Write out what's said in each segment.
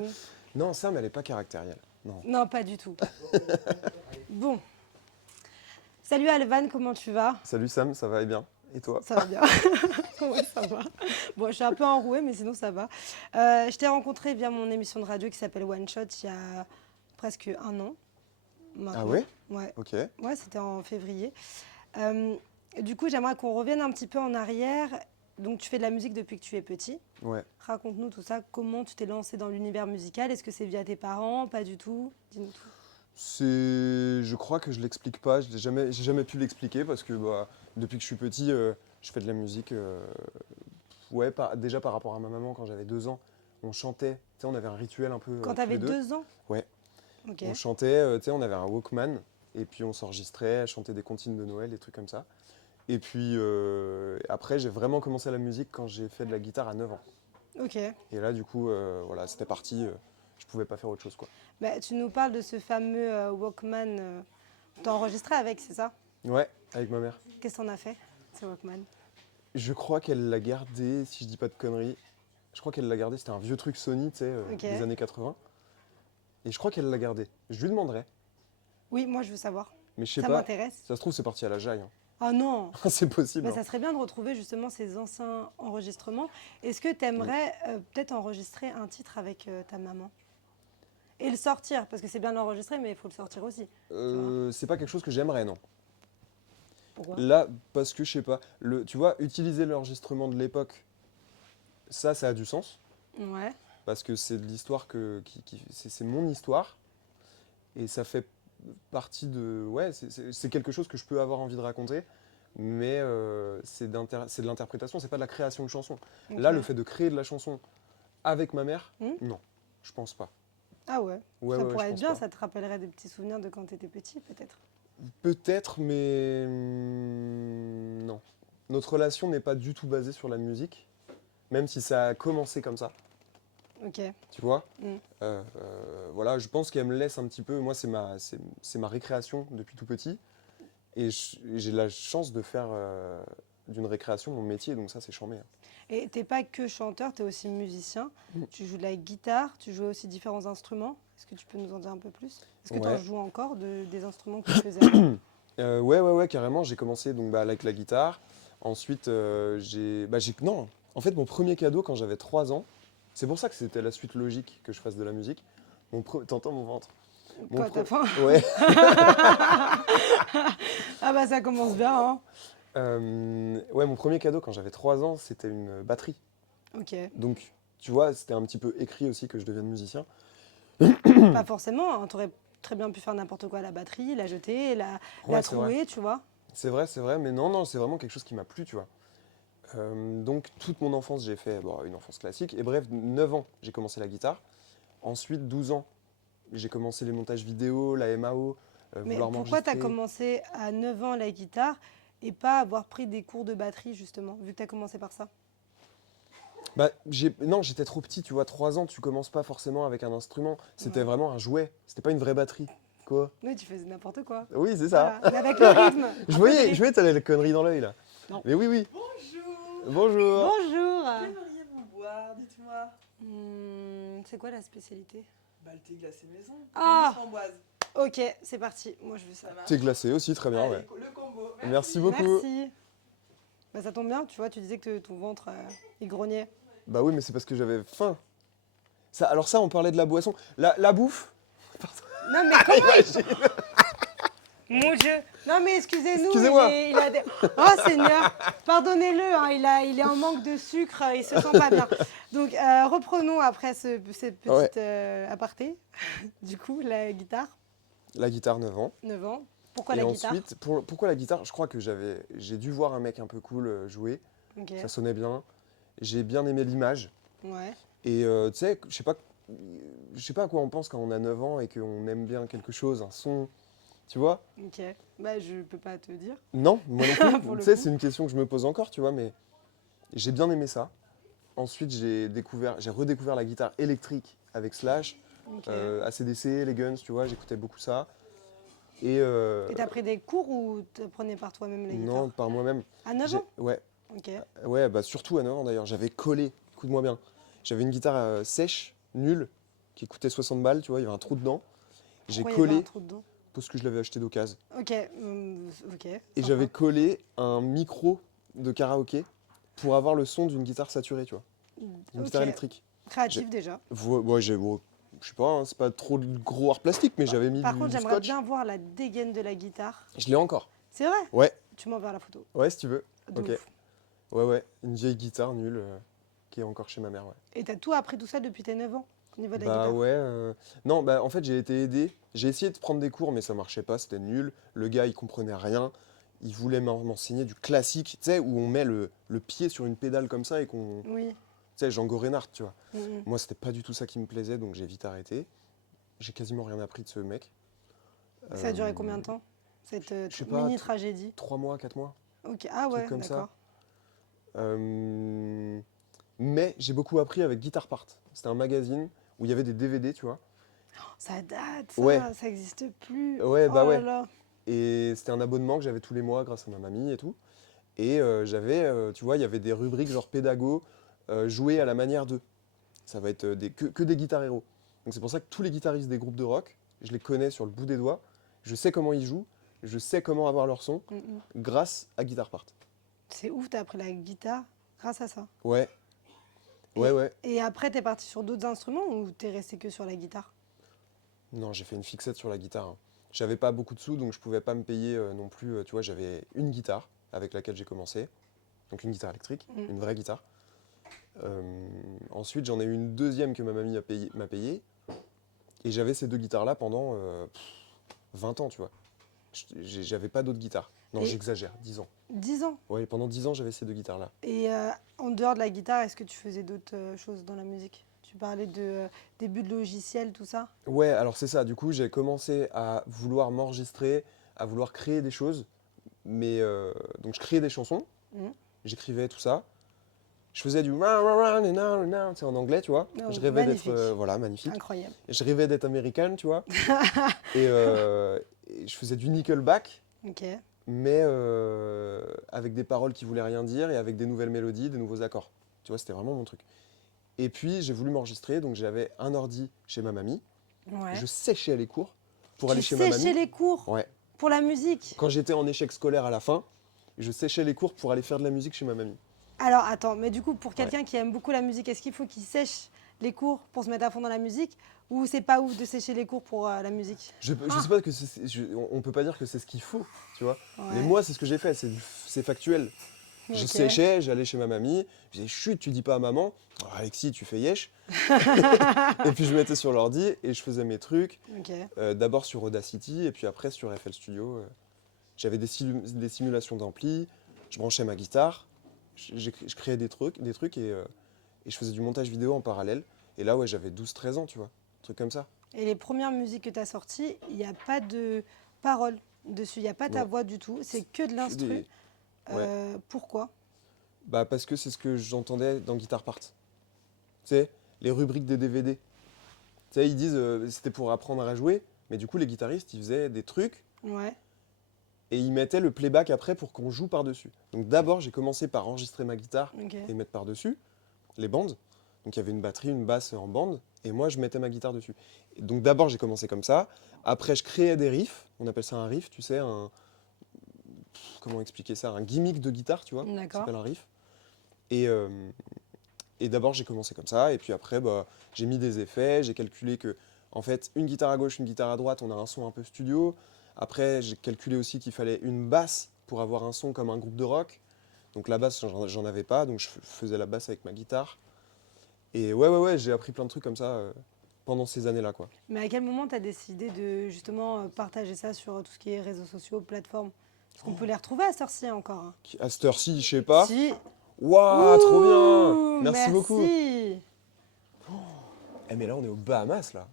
ou... Non, Sam, elle n'est pas caractérielle. Non. Non, pas du tout. Bon. Salut Alvan, comment tu vas? Salut Sam, ça va et bien? Et toi? Ça va bien. Ouais, ça va. Bon, je suis un peu enrouée, mais sinon ça va. Je t'ai rencontré via mon émission de radio qui s'appelle One Shot il y a presque un an maintenant. Ah ouais? Ouais, Ok. ouais, c'était en février. Du coup, j'aimerais qu'on revienne un petit peu en arrière. Donc, tu fais de la musique depuis que tu es petit. Ouais. Raconte-nous tout ça. Comment tu t'es lancé dans l'univers musical? Est-ce que c'est via tes parents? Pas du tout. Dis-nous tout. Je crois que je l'explique pas, j'ai jamais pu l'expliquer parce que bah, depuis que je suis petit, je fais de la musique. Ouais, déjà par rapport à ma maman, quand j'avais 2 ans, on chantait. Tu sais, on avait un rituel un peu Quand tu tous avais les deux. 2 ans? Ouais. Ok. On chantait, tu sais, on avait un Walkman et puis on s'enregistrait, chantait des comptines de Noël, des trucs comme ça. Et puis après, j'ai vraiment commencé la musique quand j'ai fait de la guitare à 9 ans. Ok. Et là, du coup, voilà, c'était parti. Je pouvais pas faire autre chose, quoi. Bah, tu nous parles de ce fameux Walkman. T'as enregistré avec, c'est ça? Ouais, avec ma mère. Qu'est-ce qu'on a fait, ce Walkman? Je crois qu'elle l'a gardé, si je dis pas de conneries. Je crois qu'elle l'a gardé, c'était un vieux truc Sony, tu sais, Ok. des années 80. Et je crois qu'elle l'a gardé. Je lui demanderai, Oui, moi je veux savoir. mais je sais Ça pas. m'intéresse. Ça se trouve, c'est parti à la jaille. Ah non! C'est possible. Bah, Hein. ça serait bien de retrouver justement ces anciens enregistrements. Est-ce que tu aimerais peut-être enregistrer un titre avec ta maman? Et le sortir, parce que c'est bien de l'enregistrer, mais il faut le sortir aussi. C'est pas quelque chose que j'aimerais, non. Pourquoi? Là, parce que je sais pas. Tu vois, utiliser l'enregistrement de l'époque, ça a du sens. Ouais. Parce que c'est de l'histoire c'est mon histoire. Et ça fait partie de. Ouais, c'est quelque chose que je peux avoir envie de raconter. Mais c'est de l'interprétation, c'est pas de la création de chansons. Ok. Là, le fait de créer de la chanson avec ma mère, Hmm. non, je pense pas. Ah ouais. Ouais, Ça ouais, pourrait je être pense bien, pas. ça te rappellerait des petits souvenirs de quand tu étais petit, peut-être. Peut-être, mais non. Notre relation n'est pas du tout basée sur la musique, même si ça a commencé comme ça, Ok. tu vois. Hmm. Voilà, je pense qu'elle me laisse un petit peu. Moi, c'est ma récréation depuis tout petit. Et j'ai la chance de faire d'une récréation mon métier, donc ça, c'est chambé. Hein. Et t'es pas que chanteur, tu es aussi musicien. Mm. Tu joues de la guitare, tu joues aussi différents instruments. Est-ce que tu peux nous en dire un peu plus? Est-ce que tu en Ouais. joues encore des instruments que tu faisais avant? Ouais, carrément. J'ai commencé donc, avec la guitare. Ensuite, non, en fait, mon premier cadeau quand j'avais 3 ans, c'est pour ça que c'était la suite logique que je fasse de la musique. T'entends mon ventre? Quoi, t'as faim? Ouais. Ah bah ça commence bien, hein. Ouais, mon premier cadeau quand j'avais 3 ans, c'était une batterie. Ok. Donc, tu vois, c'était un petit peu écrit aussi que je devienne musicien. Pas forcément, hein. T'aurais très bien pu faire n'importe quoi à la batterie, la jeter, la Ouais, c'est vrai. trouer, tu vois. C'est vrai, mais non, c'est vraiment quelque chose qui m'a plu, tu vois. Donc, toute mon enfance, j'ai fait une enfance classique. Et bref, 9 ans, j'ai commencé la guitare. Ensuite, 12 ans, j'ai commencé les montages vidéo, la MAO, Mais vouloir pourquoi t'as m'enregistrer. commencé à 9 ans la guitare et pas avoir pris des cours de batterie, justement, vu que t'as commencé par ça? Non, j'étais trop petit, tu vois. 3 ans, tu commences pas forcément avec un instrument. C'était Ouais. vraiment un jouet. C'était pas une vraie batterie. Quoi? Oui, tu faisais n'importe quoi. Oui, c'est ça. Voilà. Mais avec le rythme. Je un peu de voyais, rythme. je voyais, t'avais la connerie dans l'œil, là. Non. Mais oui. Bonjour. Bonjour. Bonjour. Qu'aimeriez-vous boire? Dites-moi. C'est quoi la spécialité? Bah, le thé glacé maison. Ah. Framboise. Ok, c'est parti. Moi, je veux ça. Ça marche. T'es glacé aussi, très bien, Allez, ouais. le combo. Merci beaucoup. Merci. Bah, ça tombe bien, tu vois, tu disais que ton ventre, il grognait. Bah oui, mais c'est parce que j'avais faim. Alors ça, on parlait de la boisson. La bouffe. Non, mais comment Mon Dieu. Non, mais excusez-nous. Excusez-moi. Il a des... Oh, Seigneur. Pardonnez-le, hein, il est en manque de sucre, il se sent pas bien. Donc, reprenons après cette petite aparté. Du coup, la guitare, La guitare, 9 ans. 9 ans. Pourquoi Et la guitare? ensuite, pourquoi la guitare? Je crois que j'ai dû voir un mec un peu cool jouer. Ok. Ça sonnait bien. J'ai bien aimé l'image. Ouais. Et tu sais, je sais pas à quoi on pense quand on a 9 ans et qu'on aime bien quelque chose, un son. Tu vois? Ok. Bah, je peux pas te dire. Non, moi non Pour plus. le Tu sais, coup. c'est une question que je me pose encore, tu vois, mais j'ai bien aimé ça. Ensuite, j'ai redécouvert la guitare électrique avec Slash, Ok. AC/DC, les Guns, tu vois, j'écoutais beaucoup ça. Et Et t'as pris des cours ou t'apprenais par toi-même la guitare? non, par moi-même. À 9 J'ai- ans? Ouais, Ok. ouais, bah surtout à 9 ans d'ailleurs. J'avais collé, écoute-moi bien. J'avais une guitare sèche, nulle, qui coûtait 60 balles, tu vois, il y avait un trou dedans. J'ai Pourquoi il y avait collé, un trou dedans? parce que je l'avais acheté d'occasion. Ok, ok. Et sympa. j'avais collé un micro de karaoké pour avoir le son d'une guitare saturée, tu vois, d'une guitare Ok. électrique. Créatif déjà. Ouais, je sais pas, hein, c'est pas trop de gros art plastique, mais j'avais mis Par contre, du j'aimerais scotch. bien voir la dégaine de la guitare. Je l'ai encore. C'est vrai? Ouais, Tu m'enverras la photo. ouais, si tu veux. De Ok. ouf. Ouais, une vieille guitare nulle qui est encore chez ma mère, ouais. Et t'as tout appris tout ça depuis tes 9 ans au niveau de la Bah guitare? ouais. Non, bah en fait, j'ai été aidé. J'ai essayé de prendre des cours, mais ça marchait pas, c'était nul. Le gars, il comprenait rien. Il voulait m'enseigner du classique, tu sais, où on met le pied sur une pédale comme ça et qu'on. Oui. Tu sais, Django Reinhardt, tu vois. Mhm. Moi, c'était pas du tout ça qui me plaisait, donc j'ai vite arrêté. J'ai quasiment rien appris de ce mec. Ça a duré Euh, combien de temps? Cette je sais pas, mini tragédie? 3 mois, 4 mois, Ok. Ah truc ouais, comme ça. d'accord. Euh, Mais j'ai beaucoup appris avec Guitar Part. C'était un magazine où il y avait des DVD, tu vois. Ça date, ça. Ouais. Ça n'existe plus. Ouais, Oh bah là ouais. là. Et c'était un abonnement que j'avais tous les mois grâce à ma mamie et tout. Et j'avais, tu vois, il y avait des rubriques genre pédago, jouer à la manière d'eux. Ça va être que des guitares héros. Donc c'est pour ça que tous les guitaristes des groupes de rock, je les connais sur le bout des doigts. Je sais comment ils jouent, je sais comment avoir leur son Mhm. grâce à Guitar Part. C'est ouf, t'as appris la guitare grâce à ça. Ouais, Et, ouais. et après, t'es parti sur d'autres instruments ou t'es resté que sur la guitare? Non, j'ai fait une fixette sur la guitare, hein. J'avais pas beaucoup de sous, donc je pouvais pas me payer non plus. Tu vois, j'avais une guitare avec laquelle j'ai commencé. Donc une guitare électrique, Mm. une vraie guitare. Ensuite, j'en ai eu une deuxième que ma mamie m'a payé. Et j'avais ces deux guitares-là pendant 20 ans, tu vois. J'avais pas d'autres guitares. Non, Et- j'exagère, 10 ans. 10 ans. Ouais, pendant 10 ans, j'avais ces deux guitares-là. Et en dehors de la guitare, est-ce que tu faisais d'autres choses dans la musique? Tu parlais de début de logiciel, tout ça? Ouais, alors c'est ça. Du coup, j'ai commencé à vouloir m'enregistrer, à vouloir créer des choses. Mais donc, je créais des chansons, Mhm. j'écrivais tout ça. Je faisais du ra, ra, ra, na, na, na, tu sais, en anglais, tu vois. Oh, Je rêvais d'être magnifique. voilà, magnifique. Incroyable. Je rêvais d'être américaine, tu vois. Et je faisais du Nickelback, Ok. mais avec des paroles qui voulaient rien dire et avec des nouvelles mélodies, des nouveaux accords. Tu vois, c'était vraiment mon truc. Et puis, j'ai voulu m'enregistrer, donc j'avais un ordi chez ma mamie. Ouais. Je séchais les cours pour Tu aller chez ma mamie. séchais les cours Ouais. pour la musique? Quand j'étais en échec scolaire à la fin, je séchais les cours pour aller faire de la musique chez ma mamie. Alors attends, mais du coup, pour quelqu'un qui aime beaucoup la musique, est-ce qu'il faut qu'il sèche les cours pour se mettre à fond dans la musique? Ou c'est pas ouf de sécher les cours pour la musique? Je sais pas que on peut pas dire que c'est ce qu'il faut, tu vois. Mais Ouais. moi, c'est ce que j'ai fait, c'est factuel. Je Ok. séchais, j'allais chez ma mamie, je disais chut, tu dis pas à maman. Oh, Alexis, tu fais yesh. Et puis je mettais sur l'ordi et je faisais mes trucs. Ok. D'abord sur Audacity et puis après sur FL Studio. J'avais des simulations d'ampli, je branchais ma guitare, je créais des trucs et je faisais du montage vidéo en parallèle. Et là, ouais, j'avais 12-13 ans, tu vois, un truc comme ça. Et les premières musiques que tu as sorties, il n'y a pas de paroles dessus, il n'y a pas ta Non. voix du tout, c'est que de l'instru. des- Pourquoi? Bah parce que c'est ce que j'entendais dans Guitar Part. Tu sais, les rubriques des DVD. Tu sais, ils disent c'était pour apprendre à jouer, mais du coup les guitaristes ils faisaient des trucs Ouais. et ils mettaient le playback après pour qu'on joue par-dessus. Donc d'abord j'ai commencé par enregistrer ma guitare Ok. et mettre par-dessus les bandes. Donc il y avait une batterie, une basse en bande et moi je mettais ma guitare dessus. Et donc d'abord j'ai commencé comme ça. Après je créais des riffs, on appelle ça un riff, tu sais, comment expliquer ça, un gimmick de guitare, tu vois, ça D'accord. s'appelle un riff. Et d'abord j'ai commencé comme ça, et puis après bah, j'ai mis des effets, j'ai calculé que en fait une guitare à gauche, une guitare à droite, on a un son un peu studio. Après j'ai calculé aussi qu'il fallait une basse pour avoir un son comme un groupe de rock. Donc la basse j'en avais pas, donc je faisais la basse avec ma guitare. Et ouais, j'ai appris plein de trucs comme ça pendant ces années-là quoi. Mais à quel moment tu as décidé de justement partager ça sur tout ce qui est réseaux sociaux, plateformes? Parce qu'on peut les retrouver à cette heure-ci encore, hein. À cette heure-ci, je sais pas. Si. Waouh, trop bien! Ouh, Merci beaucoup. merci. Eh mais là on est aux Bahamas là.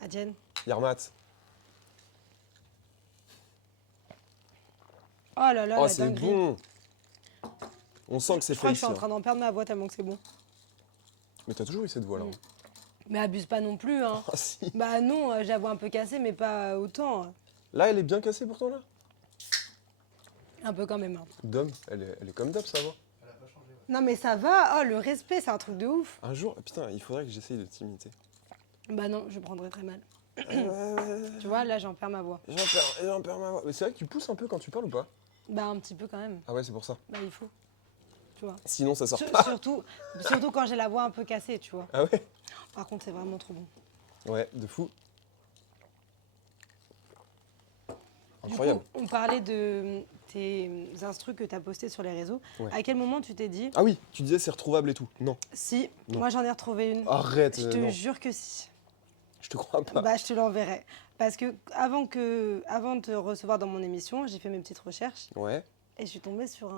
Adienne. Yarmat. Oh là là, Oh la c'est dinguerie. bon. On sent que c'est Je crois fait que je suis ici. en train d'en perdre ma voix tellement que c'est bon. Mais t'as toujours eu cette voix là. Mm. Mais abuse pas non plus, hein. Ah si. Bah non, j'ai la voix un peu cassée, mais pas autant. Là elle est bien cassée pourtant là. Un peu quand même, hein. Dom, elle est comme Dom sa voix. Non mais ça va, oh le respect, c'est un truc de ouf. Un jour, putain, il faudrait que j'essaye de t'imiter. Bah non, je prendrais très mal. Euh, Tu vois, là, j'en perds ma voix. J'en perds ma voix. Mais c'est vrai que tu pousses un peu quand tu parles ou pas? Bah un petit peu quand même. Ah ouais, c'est pour ça. Bah il faut, tu vois. Sinon, ça sort Sur- pas. surtout, surtout quand j'ai la voix un peu cassée, tu vois. Ah ouais? Par contre, c'est vraiment trop bon. Ouais, de fou. Du Incroyable. coup, on parlait de tes instrus que tu as postés sur les réseaux. Ouais. À quel moment tu t'es dit, Ah oui, tu disais c'est retrouvable et tout. Non. si, Non. moi j'en ai retrouvé une. Arrête, Je te non. jure que si. Je te crois pas. Bah, je te l'enverrai. Parce que avant de te recevoir dans mon émission, j'ai fait mes petites recherches Ouais, et je suis tombée sur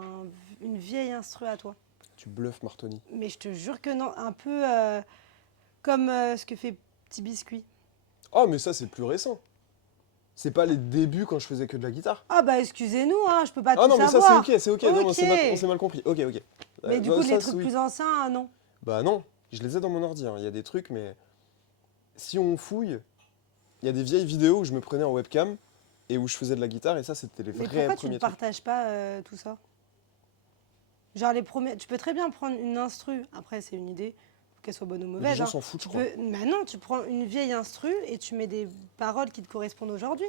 une vieille instru à toi. tu bluffes Martoni. Mais je te jure que non, un peu comme ce que fait Petit Biscuit. Oh, mais ça, c'est plus récent. C'est pas les débuts quand je faisais que de la guitare. Ah bah excusez-nous, hein, je peux pas Ah tout non, mais ça, savoir. c'est ok. Non, Ok. on s'est mal compris. Ok. Mais du Bah, coup, ça, les trucs oui. plus anciens, non. Bah non, je les ai dans mon ordi. Hein. Il y a des trucs, mais si on fouille, il y a des vieilles vidéos où je me prenais en webcam et où je faisais de la guitare et ça, c'était les Mais vrais pourquoi tu premiers ne trucs. partages pas tout ça? Genre les premiers, tu peux très bien prendre une instru. Après, c'est une idée, qu'elle soit bonne ou Mais les mauvaise. gens Hein. s'en foutent, je Tu crois. peux, mais non, tu prends une vieille instru et tu mets des paroles qui te correspondent aujourd'hui.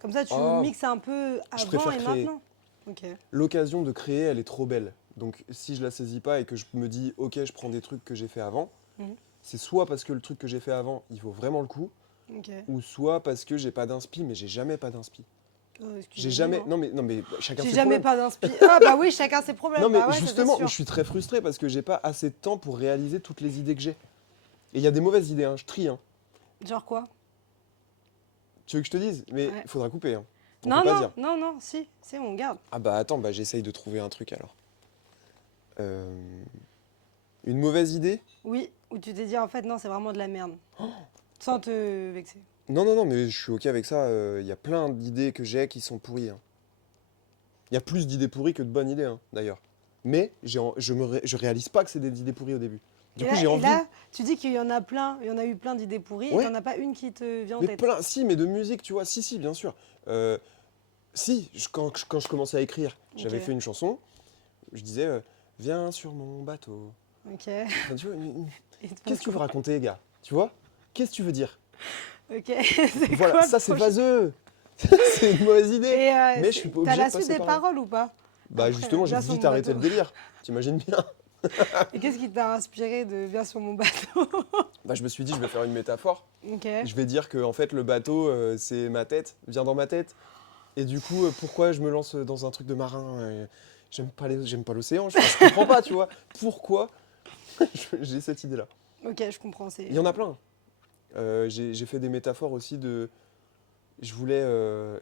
Comme ça, tu Ah, mixes un peu je avant préfère et créer. maintenant. Ok. L'occasion de créer, elle est trop belle. Donc si je la saisis pas et que je me dis, ok, je prends des trucs que j'ai fait avant, Mhm. c'est soit parce que le truc que j'ai fait avant, il vaut vraiment le coup, Ok. ou soit parce que j'ai pas d'inspi, mais j'ai jamais pas d'inspi. J'ai Excusez-moi, jamais. hein. Non mais chacun J'ai ses jamais problèmes. pas d'inspi. Ah bah oui, chacun ses problèmes. Non mais Bah ouais, ça, c'est justement, sûr. je suis très frustré parce que j'ai pas assez de temps pour réaliser toutes les idées que j'ai. Et il y a des mauvaises idées, hein, je trie. Hein. Genre quoi? Tu veux que je te dise? Mais Ouais. il faudra couper. Hein. On Non, peut pas non, dire. non, non, si, on garde. Ah bah attends, bah j'essaye de trouver un truc alors. Euh, Une mauvaise idée? Oui, où tu t'es dit en fait non, c'est vraiment de la merde. Sans te vexer. Non, mais je suis ok avec ça. Il y a plein d'idées que j'ai qui sont pourries. Hein. Il y a plus d'idées pourries que de bonnes idées, hein, d'ailleurs. Mais je réalise pas que c'est des idées pourries au début. Du coup, j'ai Et envie. là, tu dis qu'il y en a plein, il y en a eu plein d'idées pourries et Ouais. t'en as pas une qui te vient en Mais tête. plein, si, mais de musique, tu vois. Si, bien sûr. Si, quand je commençais à écrire, j'avais Ok. fait une chanson. Je disais, viens sur mon bateau. Ok. Enfin, tu vois, Et qu'est-ce que tu veux raconter, gars? Tu vois? Qu'est-ce que tu veux dire? Ok. C'est Voilà, quoi ça le c'est prochain vaseux. C'est une mauvaise idée. Et Mais je suis pas t'as obligé la de suite passer des par là. paroles ou pas? Bah Après, justement, j'ai viens sur vite mon arrêté le bateau. délire. T'imagines bien? Et qu'est-ce qui t'a inspiré de Viens sur mon bateau? Bah je me suis dit, je vais faire une métaphore. Ok. Je vais dire que en fait le bateau, c'est ma tête, vient dans ma tête. Et du coup, pourquoi je me lance dans un truc de marin? J'aime pas l'océan, je comprends pas, tu vois. Pourquoi j'ai cette idée-là? Ok, je comprends. Il y en a plein. J'ai fait des métaphores aussi de. Je voulais.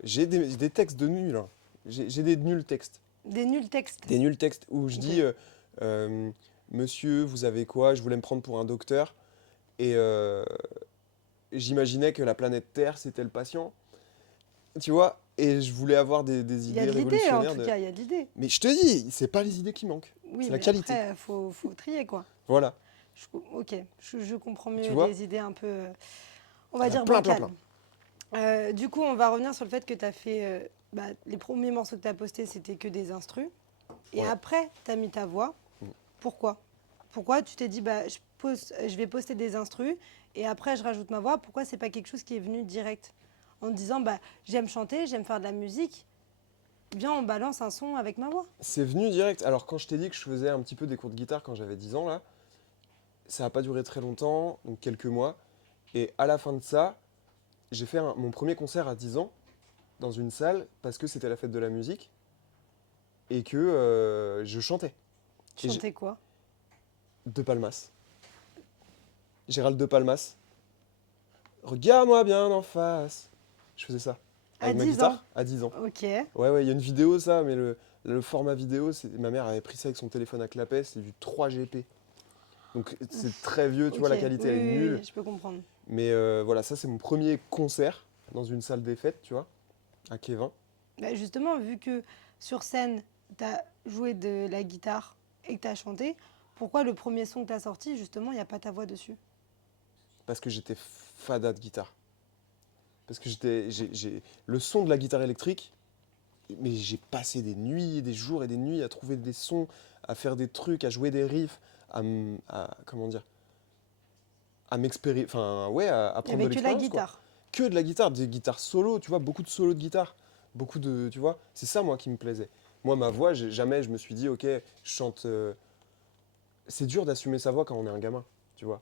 J'ai des textes de nuls. Hein. J'ai des nuls textes. Des nuls textes. Des nuls textes où je Ok. dis Monsieur, vous avez quoi? Je voulais me prendre pour un docteur. Et j'imaginais que la planète Terre, c'était le patient. Tu vois? Et je voulais avoir des Il y idées a de l'idée, en révolutionnaires. tout cas, il y a de l'idée. Mais je te dis, c'est pas les idées qui manquent. Oui, C'est la mais qualité. après, faut trier, quoi. Voilà. Ok, je comprends mieux Tu vois les idées un peu, on Il va y en a dire, plein, bancales. Du coup, on va revenir sur le fait que tu as fait. Les premiers morceaux que tu as postés, c'était que des instrus. Et Ouais. après, tu as mis ta voix. Mm. Pourquoi? Pourquoi tu t'es dit, je vais poster des instrus et après, je rajoute ma voix? Pourquoi c'est pas quelque chose qui est venu direct? En te disant, j'aime chanter, j'aime faire de la musique. Viens, on balance un son avec ma voix. C'est venu direct. Alors, quand je t'ai dit que je faisais un petit peu des cours de guitare quand j'avais 10 ans, là, ça n'a pas duré très longtemps, donc quelques mois. Et à la fin de ça, j'ai fait mon premier concert à 10 ans dans une salle parce que c'était la fête de la musique et que je chantais. Tu Et chantais quoi? De Palmas. Gérald de Palmas. Regarde-moi bien en face. Je faisais ça. À Avec ma 10 guitare ans. à 10 ans. Ok. Ouais, il y a une vidéo ça, mais le format vidéo, ma mère avait pris ça avec son téléphone à clapet, c'est du 3GP. Donc c'est très vieux, tu vois, la Ok. qualité Oui, elle est oui, nulle. oui, je peux comprendre. Mais voilà, ça c'est mon premier concert dans une salle des fêtes, tu vois, à Kévin. Justement, vu que sur scène, tu as joué de la guitare et que tu as chanté, pourquoi le premier son que tu as sorti, justement, il n'y a pas ta voix dessus? Parce que j'étais fada de guitare. Parce que le son de la guitare électrique, mais j'ai passé des nuits, des jours et des nuits à trouver des sons, à faire des trucs, à jouer des riffs, comment dire, enfin, ouais, à Il y prendre de avait que la l'expérience, quoi. guitare. Que de la guitare, des guitares solo, tu vois, beaucoup de solos de guitare, beaucoup de, tu vois, c'est ça moi qui me plaisait. Moi, ma voix, jamais je me suis dit, ok, je chante. C'est dur d'assumer sa voix quand on est un gamin, tu vois.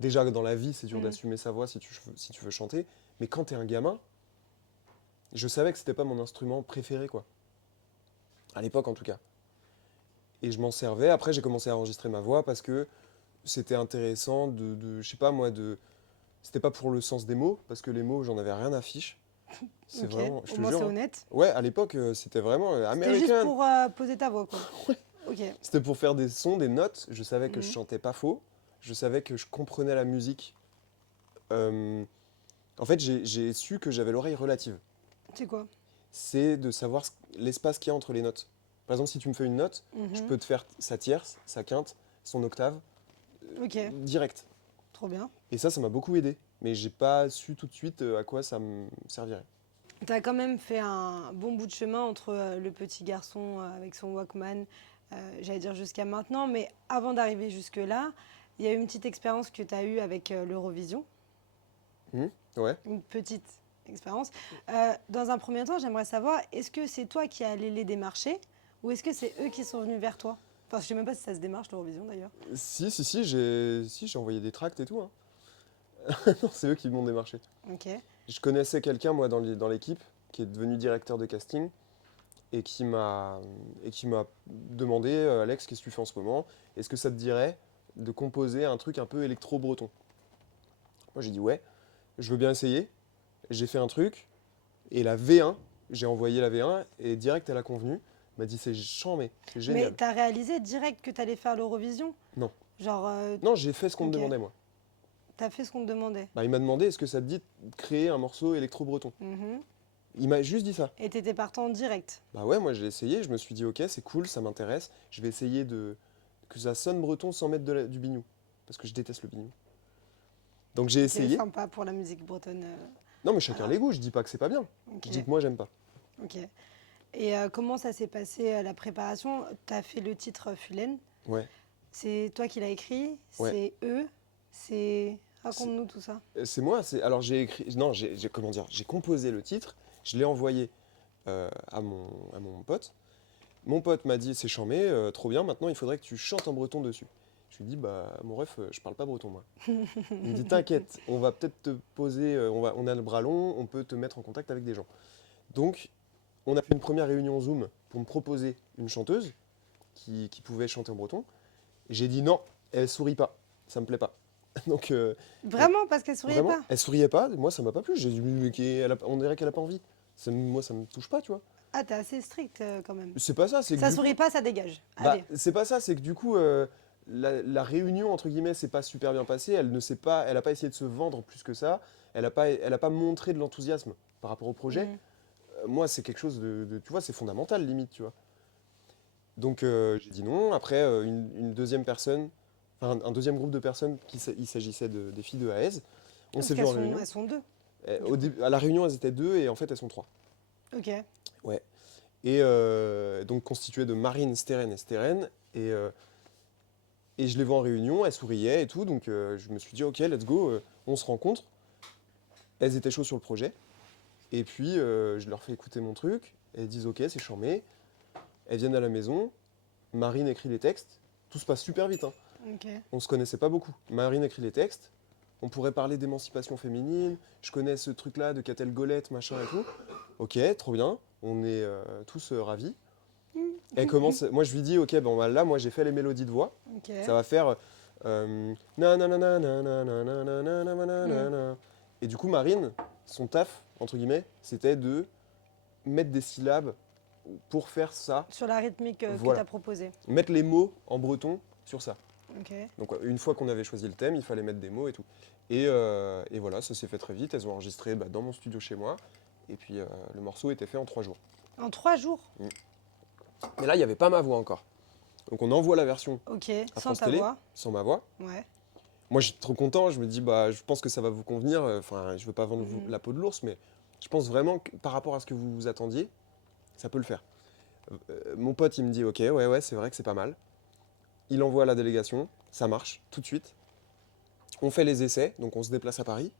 Déjà dans la vie, c'est dur Mm. d'assumer sa voix si tu veux chanter, mais quand t'es un gamin, je savais que c'était pas mon instrument préféré, quoi. À l'époque, en tout cas. Et je m'en servais. Après, j'ai commencé à enregistrer ma voix parce que c'était intéressant je sais pas moi, c'était pas pour le sens des mots, parce que les mots, j'en avais rien à fiche. C'est Ok, vraiment, je au te moins jure, c'est hein. honnête. Ouais, à l'époque, c'était vraiment C'était juste American. pour poser ta voix, quoi. Ok. C'était pour faire des sons, des notes. Je savais que je Mhm. chantais pas faux. Je savais que je comprenais la musique. Euh, En fait, j'ai su que j'avais l'oreille relative. C'est quoi? C'est de savoir l'espace qu'il y a entre les notes. Par exemple, si tu me fais une note, je Mhm. peux te faire sa tierce, sa quinte, son octave, Ok, direct. trop bien. Et ça m'a beaucoup aidé. Mais j'ai pas su tout de suite à quoi ça me servirait. Tu as quand même fait un bon bout de chemin entre le petit garçon avec son Walkman, j'allais dire jusqu'à maintenant, mais avant d'arriver jusque-là, il y a eu une petite expérience que tu as eue avec l'Eurovision, Ouais. une petite expérience. Dans un premier temps, j'aimerais savoir, est-ce que c'est toi qui es allé les démarcher ou est-ce que c'est eux qui sont venus vers toi? Enfin, je sais même pas si ça se démarche l'Eurovision d'ailleurs. Si, j'ai envoyé des tracts et tout, hein. Non, c'est eux qui m'ont démarché. Ok, Je connaissais quelqu'un, moi, dans l'équipe, qui est devenu directeur de casting, et qui m'a demandé, Alex, qu'est-ce que tu fais en ce moment? Est-ce que ça te dirait de composer un truc un peu électro-breton? Moi, j'ai dit ouais, je veux bien essayer. J'ai fait un truc, et la V1, j'ai envoyé la V1, et direct, elle a convenu. Elle m'a dit c'est chambé, c'est mais génial. tu as réalisé direct que tu allais faire l'Eurovision? Non. Genre, Non, j'ai fait ce qu'on me ok. demandait, moi. Tu as fait ce qu'on te demandait. Bah, il m'a demandé est-ce que ça te dit de créer un morceau électro-breton? Mhm. Il m'a juste dit ça. Et tu étais partant en direct. Bah ouais, moi j'ai essayé, je me suis dit ok, c'est cool, ça m'intéresse. Je vais essayer que ça sonne breton sans mettre du biniou. Parce que je déteste le biniou. Donc j'ai C'est essayé. sympa pour la musique bretonne. Non mais chacun Voilà. les goûts, je dis pas que c'est pas bien. Ok, Je dis que moi j'aime pas. ok. Et comment ça s'est passé la préparation? Tu as fait le titre Fulen. Ouais. C'est toi qui l'as écrit? Ouais. C'est eux? C'est... Raconte-nous tout ça. C'est moi, alors j'ai écrit. Non, comment dire, j'ai composé le titre, je l'ai envoyé à mon pote. Mon pote m'a dit c'est chambé, trop bien, maintenant il faudrait que tu chantes en breton dessus. Je lui ai dit bah mon ref, je parle pas breton moi. Il me dit t'inquiète, on va peut-être te poser, on a le bras long, on peut te mettre en contact avec des gens. Donc on a fait une première réunion Zoom pour me proposer une chanteuse qui pouvait chanter en breton. J'ai dit non, elle sourit pas, ça me plaît pas. Donc Vraiment? Parce qu'elle souriait vraiment, pas? elle souriait pas, moi ça m'a pas plu. J'ai dit mais on dirait qu'elle a pas envie. Moi ça me touche pas, tu vois. Ah, t'es assez strict quand même. C'est pas ça, c'est que Ça du coup, sourit pas, ça dégage. bah, Allez. c'est pas ça, c'est que du coup la réunion entre guillemets s'est pas super bien passée. Elle ne sait pas, elle a pas essayé de se vendre plus que ça. Elle a pas montré de l'enthousiasme par rapport au projet. Mhm. Moi c'est quelque chose tu vois, c'est fondamental limite, tu vois. Donc j'ai dit non. Après une deuxième personne, enfin un deuxième groupe de personnes, il s'agissait des filles de AES. On Parce s'est vu qu'elles en réunion. elles sont deux. À la réunion, elles étaient deux et en fait, elles sont trois. Ok. Ouais. Et donc constituées de Marine, Steren et Steren. Et je les vois en réunion, elles souriaient et tout. Donc je me suis dit, ok, let's go, on se rencontre. Elles étaient chaudes sur le projet. Et puis je leur fais écouter mon truc. Elles disent, ok, c'est charmé. Elles viennent à la maison. Marine écrit les textes. Tout se passe super vite, hein. Ok. On se connaissait pas beaucoup. Marine écrit les textes. On pourrait parler d'émancipation féminine. Je connais ce truc-là de Catel Golette, machin et tout. Ok, trop bien. On est tous ravis. Elle commence. Moi, je lui dis, ok, bon, bah, là, moi, j'ai fait les mélodies de voix. Ok. Ça va faire. Na, na, na, na, na, na, na, na, na, na, na, na, na, na. Et du coup, Marine, son taf, entre guillemets, c'était de mettre des syllabes pour faire ça. Sur la rythmique que Voilà. tu as proposée. Mettre les mots en breton sur ça. Ok. Donc une fois qu'on avait choisi le thème, il fallait mettre des mots et tout. Et voilà, ça s'est fait très vite. Elles ont enregistré dans mon studio chez moi. Et puis le morceau était fait en 3 jours. En 3 jours? Mais là, il n'y avait pas ma voix encore. Donc on envoie la version Ok. à Sans France ta Télé, voix? sans ma voix. Ouais. Moi, je suis trop content. Je me dis, bah, je pense que ça va vous convenir. Enfin, je veux pas vendre Mhm. la peau de l'ours, mais je pense vraiment que par rapport à ce que vous vous attendiez, ça peut le faire. Mon pote, il me dit, ok, ouais, c'est vrai que c'est pas mal. Il envoie à la délégation, ça marche tout de suite. On fait les essais, donc on se déplace à Paris.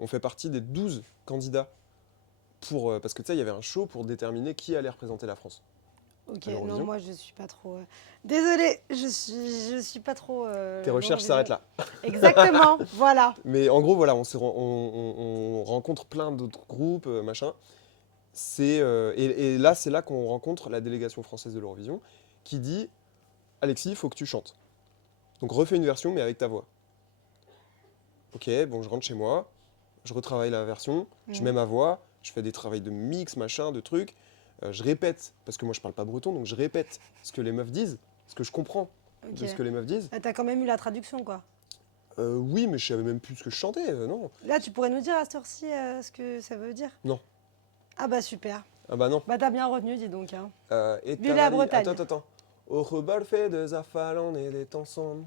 On fait partie des 12 candidats parce que tu sais, il y avait un show pour déterminer qui allait représenter la France. Ok, à non, l'Eurovision. moi je suis pas trop. Désolée, je suis pas trop. Tes recherches l'Eurovision. s'arrêtent là. Exactement, voilà. Mais en gros, voilà, on rencontre plein d'autres groupes, machin. Et là, c'est là qu'on rencontre la délégation française de l'Eurovision qui dit Alexis, il faut que tu chantes. Donc refais une version, mais avec ta voix. Ok, bon, je rentre chez moi, je retravaille la version, je mets ma voix, je fais des travaux de mix, machin, de trucs. Je répète, parce que moi je parle pas breton, donc je répète ce que les meufs disent, ce que je comprends de ce que les meufs disent. Ah, t'as quand même eu la traduction, quoi. Oui, mais je savais même plus ce que je chantais, non. Là, tu pourrais nous dire à cette heure-ci ce que ça veut dire? Non. Ah bah super. Ah bah non. Bah t'as bien retenu, dis donc. Hein. Et Vive la Bretagne. Attends. Au rebal fait des affales, on est ensemble.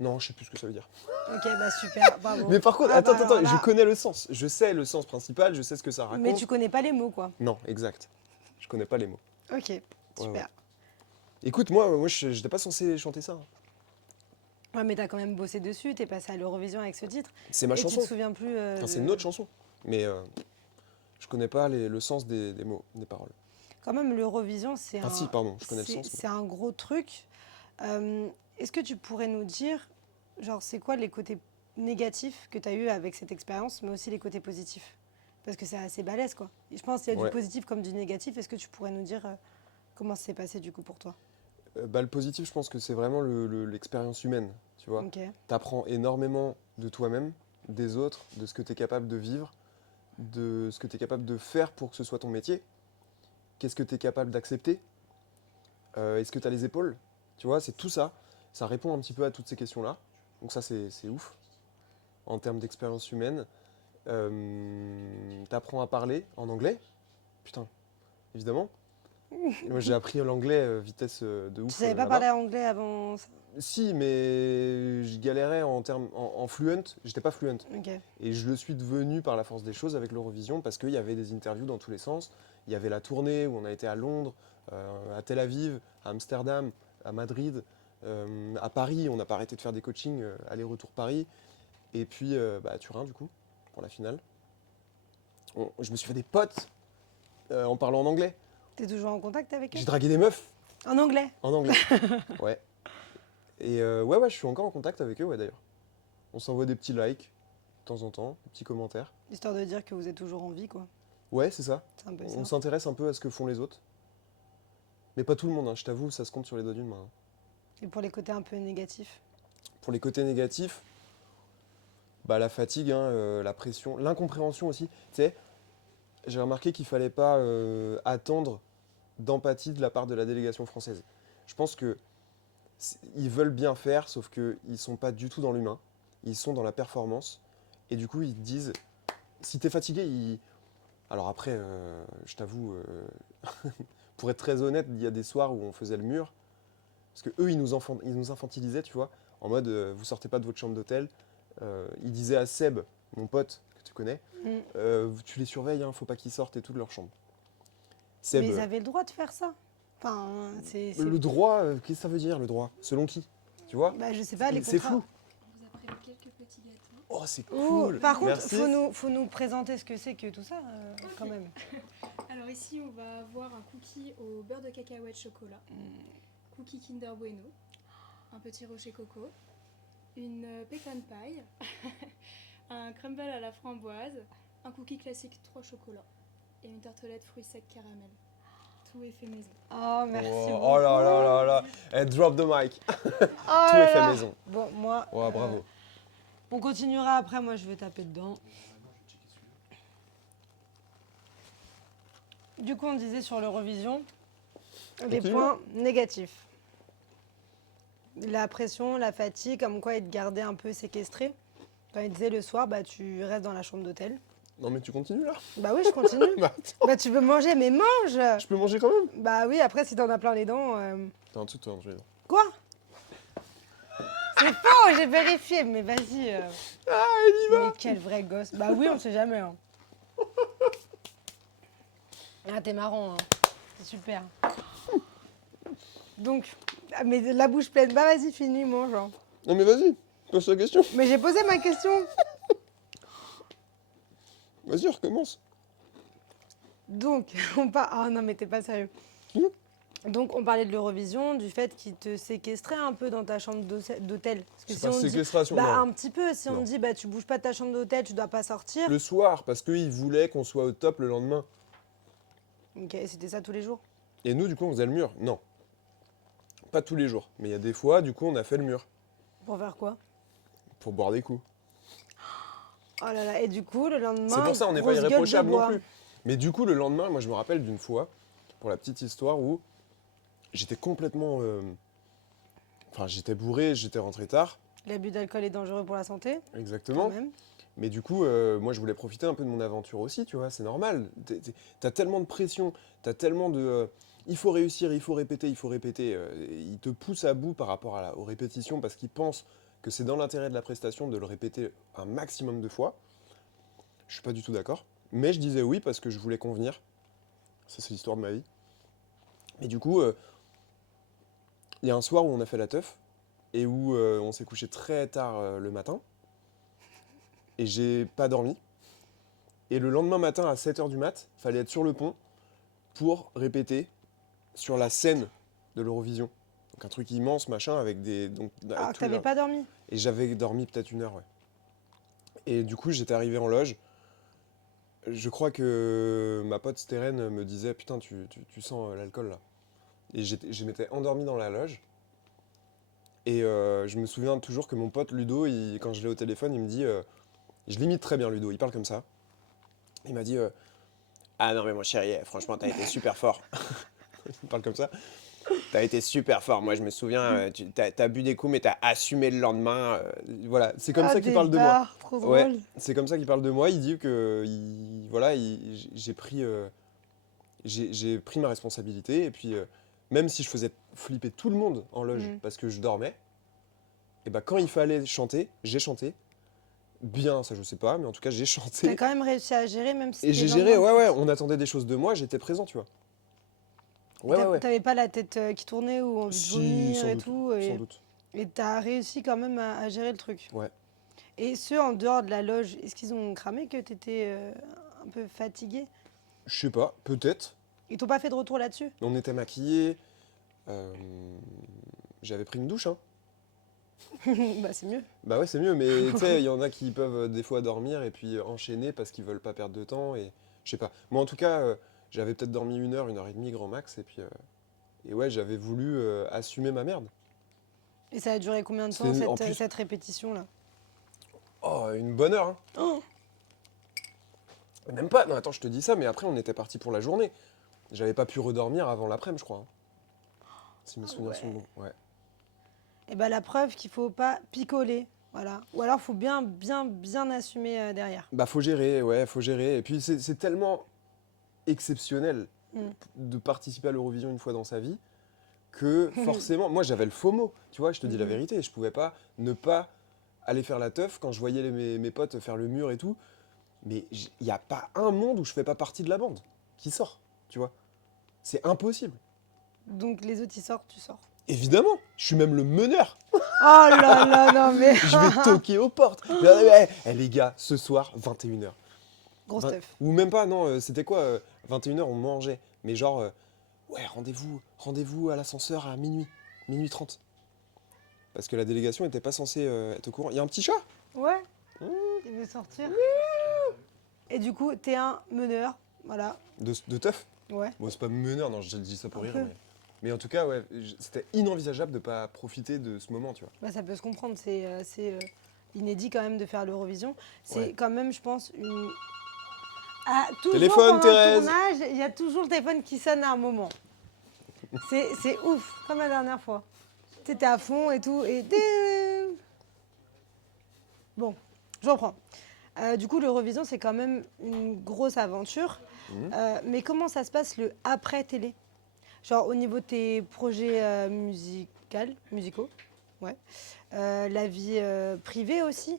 Non, je sais plus ce que ça veut dire. Ok, bah super, bravo. Mais par contre, Ah bah, attends, alors là- je connais le sens. Je sais le sens principal, je sais ce que ça raconte. Mais tu connais pas les mots, quoi. Non, exact. Je connais pas les mots. Ok, super. ouais. Écoute, moi j'étais pas censé chanter ça. Ouais, mais t'as quand même bossé dessus, t'es passé à l'Eurovision avec ce titre. C'est ma Et tu chanson. te souviens plus. Enfin, c'est de- notre chanson. Mais je connais pas le sens des mots, des paroles. Quand même, l'Eurovision, c'est Ah un. si, pardon, je connais le c'est- sens. C'est un gros truc. Est-ce que tu pourrais nous dire, genre, c'est quoi les côtés négatifs que tu as eu avec cette expérience, mais aussi les côtés positifs? Parce que c'est assez balèze, quoi. Et je pense qu'il y a Ouais. du positif comme du négatif. Est-ce que tu pourrais nous dire comment ça s'est passé, du coup, pour toi? Le positif, je pense que c'est vraiment l'expérience humaine, tu vois. Ok. T'apprends énormément de toi-même, des autres, de ce que tu es capable de vivre, de ce que tu es capable de faire pour que ce soit ton métier. Qu'est-ce que tu es capable d'accepter? Est-ce que tu as les épaules? Tu vois, c'est tout ça. Ça répond un petit peu à toutes ces questions-là. Donc ça, c'est ouf. En termes d'expérience humaine, t'apprends à parler en anglais. Putain, évidemment. Moi, j'ai appris l'anglais vitesse de ouf. Tu savais pas là-bas. parler anglais avant ça? Si, mais je galérais en fluent. J'étais pas fluent. Ok. Et je le suis devenu par la force des choses avec l'Eurovision parce qu'il y avait des interviews dans tous les sens. Il y avait la tournée où on a été à Londres, à Tel Aviv, à Amsterdam, à Madrid, à Paris. On n'a pas arrêté de faire des coachings aller-retour Paris. Et puis à Turin, du coup, pour la finale. Je me suis fait des potes en parlant en anglais. T'es toujours en contact avec eux? J'ai dragué des meufs En anglais? en anglais. Ouais. Et ouais, je suis encore en contact avec eux, ouais, d'ailleurs. On s'envoie des petits likes de temps en temps, des petits commentaires. Histoire de dire que vous êtes toujours en vie, quoi. Ouais, c'est ça. C'est un peu On ça. s'intéresse un peu à ce que font les autres. Mais pas tout le monde, hein, je t'avoue, ça se compte sur les doigts d'une main. Hein. Et pour les côtés un peu négatifs? Pour les côtés négatifs, bah, la fatigue, hein, la pression, l'incompréhension aussi. Tu sais, j'ai remarqué qu'il fallait pas attendre d'empathie de la part de la délégation française. Je pense que ils veulent bien faire, sauf qu'ils ne sont pas du tout dans l'humain. Ils sont dans la performance. Et du coup, ils te disent, si tu es fatigué, alors après, je t'avoue, pour être très honnête, il y a des soirs où on faisait le mur. Parce que eux, ils nous infantilisaient, tu vois, en mode, vous sortez pas de votre chambre d'hôtel. Ils disaient à Seb, mon pote, que tu connais, tu les surveilles, hein, faut pas qu'ils sortent et tout de leur chambre. Seb, Mais ils avaient le droit de faire ça. Enfin, c'est... le droit, qu'est-ce que ça veut dire, le droit? Selon qui? Tu vois? Bah, je sais pas, les C'est contrats. flou. On vous a prévu quelques petits gâteaux. Oh, c'est Oh, cool. par contre, Merci. faut nous présenter ce que c'est que tout ça, quand même. Alors ici, on va avoir un cookie au beurre de cacahuète chocolat, cookie Kinder Bueno, un petit rocher coco, une pecan pie, un crumble à la framboise, un cookie classique 3 chocolats et une tartelette fruits secs caramel. Tout est fait maison. Oh, merci Oh, beaucoup. oh là là là là. Eh, drop the mic. Oh Tout là est fait là. maison. Bon, moi, Ouais, bravo. on continuera après. Moi, je vais taper dedans. Du coup, on disait sur l'Eurovision, les Continue. points négatifs. La pression, la fatigue, comme quoi ils te gardaient un peu séquestré. Quand ils disaient le soir, bah, tu restes dans la chambre d'hôtel. Non, mais tu continues là? Bah oui, je continue. Bah, Bah, tu veux manger, mais mange. je peux manger quand même? Bah oui, après, si t'en as plein les dents... T'es en dessous de toi, Angèle. Quoi? C'est faux, j'ai vérifié, mais vas-y. Ah, elle y va. Mais quel vrai gosse. Bah oui, on sait jamais. Hein. Ah, t'es marrant, hein. C'est super. Donc, ah, mais la bouche pleine. Bah vas-y, finis, mange. Hein. Non, mais vas-y. Pose la question. Mais j'ai posé ma question. Vas-y, recommence. Donc, on parle. Ah non, mais t'es pas sérieux. Si. Donc, on parlait de l'Eurovision, du fait qu'il te séquestrait un peu dans ta chambre d'hôtel. Parce que C'est si pas on dit. séquestration, Bah, non. un petit peu. Si on Non. dit, bah, tu bouges pas de ta chambre d'hôtel, tu dois pas sortir. Le soir, parce qu'ils voulaient qu'on soit au top le lendemain. Ok, c'était ça tous les jours. Et nous, du coup, on faisait le mur. Non. Pas tous les jours. Mais il y a des fois, du coup, on a fait le mur. Pour faire quoi? Pour boire des coups. Oh là là. Et du coup, le lendemain. C'est pour ça, on n'est pas grosse gueule de irréprochable non bois. plus. Mais du coup, le lendemain, moi, je me rappelle d'une fois, pour la petite histoire, où j'étais complètement... Enfin, j'étais bourré, j'étais rentré tard. L'abus d'alcool est dangereux pour la santé, quand Exactement. même. Mais du coup, moi, je voulais profiter un peu de mon aventure aussi, tu vois, c'est normal. T'as tellement de pression, t'as tellement de... il faut réussir, il faut répéter, il faut répéter. Ils te poussent à bout par rapport aux répétitions parce qu'ils pensent que c'est dans l'intérêt de la prestation de le répéter un maximum de fois. Je suis pas du tout d'accord. Mais je disais oui parce que je voulais convenir. Ça, c'est l'histoire de ma vie. Et du coup, il y a un soir où on a fait la teuf et où on s'est couché très tard le matin. Et j'ai pas dormi. Et le lendemain matin, à 7h du mat, fallait être sur le pont pour répéter sur la scène de l'Eurovision. Donc un truc immense, machin, avec des... Donc, avec Alors que tout le- t'avais pas dormi. Et j'avais dormi peut-être 1 heure, ouais. Et du coup, j'étais arrivé en loge. Je crois que ma pote Stérène me disait « Putain, tu sens l'alcool, là ». Et je m'étais endormi dans la loge. Et je me souviens toujours que mon pote Ludo, quand je l'ai au téléphone, il me dit... je l'imite très bien, Ludo, il parle comme ça. Il m'a dit ah non, mais mon chéri, franchement, t'as été super fort. Il parle comme ça. T'as été super fort. Moi, je me souviens, t'as bu des coups, mais t'as assumé le lendemain. Voilà, c'est comme ça qu'il parle de moi. Trop Ouais, drôle. c'est comme ça qu'il parle de moi. Il dit que voilà, j'ai pris ma responsabilité. Et puis, même si je faisais flipper tout le monde en loge Mhm. parce que je dormais, et ben, quand il fallait chanter, j'ai chanté. Bien, ça je sais pas, mais en tout cas, j'ai T'as chanté. quand même réussi à gérer, même si Et c'était j'ai le géré, lendemain ouais, de ouais, fête. on attendait des choses de moi, j'étais présent, tu vois. Ouais, ouais, ouais. T'avais pas la tête qui tournait ou envie de Si, vomir sans et doute, tout. sans doute. Et t'as réussi quand même à gérer le truc. Ouais. Et ceux en dehors de la loge, est-ce qu'ils ont cramé que t'étais un peu fatigué? Je sais pas, peut-être. Ils t'ont pas fait de retour là-dessus? On était maquillés. J'avais pris une douche, hein. Bah c'est mieux. Bah ouais, c'est mieux, mais tu sais, il y en a qui peuvent des fois dormir et puis enchaîner parce qu'ils veulent pas perdre de temps et je sais pas. Moi, en tout cas, j'avais peut-être dormi 1 heure et demie grand max et puis et ouais, j'avais voulu assumer ma merde. Et ça a duré combien de temps C'était en plus- cette répétition-là? Oh, une bonne heure, hein. Oh, Même pas. Non, attends, je te dis ça, mais après, on était parti pour la journée. J'avais pas pu redormir avant l'après-midi, je crois, hein. Si mes souvenirs sont bons. Ouais. et bah la preuve qu'il faut pas picoler. Voilà. Ou alors faut bien assumer derrière. Bah, faut gérer, ouais, faut gérer. Et puis, c'est tellement exceptionnel Mm. de participer à l'Eurovision une fois dans sa vie que forcément, moi j'avais le FOMO, tu vois, je te dis la Mhm. vérité, je pouvais pas ne pas aller faire la teuf quand je voyais mes potes faire le mur et tout, mais il n'y a pas un monde où je fais pas partie de la bande qui sort, tu vois, c'est impossible. Donc les autres ils sortent, tu sors. Évidemment, je suis même le meneur, Oh là là, non mais. je vais toquer aux portes. Eh, les gars, ce soir, 21h. Gros stuff. Ou même pas, non, c'était quoi 21h, on mangeait, mais genre, ouais, rendez-vous à l'ascenseur à minuit 30. Parce que la délégation n'était pas censée être au courant. Il y a un petit chat. Ouais. Il veut sortir. Et du coup, t'es un meneur. Voilà. De teuf. Ouais. Bon, c'est pas meneur, non, je dis ça pour Un rire. peu. Mais en tout cas, ouais, c'était inenvisageable de pas profiter de ce moment, tu vois. Bah, ça peut se comprendre. C'est assez inédit quand même de faire l'Eurovision. C'est Ouais. quand même, je pense, une. Ah, toujours Téléphone, pendant le Thérèse. tournage, il y a toujours le téléphone qui sonne à un moment. C'est ouf, comme la dernière fois. T'étais à fond et tout. Et. Bon, je reprends. Du coup, l'Eurovision, c'est quand même une grosse aventure. Mhm. Mais comment ça se passe le après-télé? Genre au niveau de tes projets musicaux, ouais. La vie privée aussi.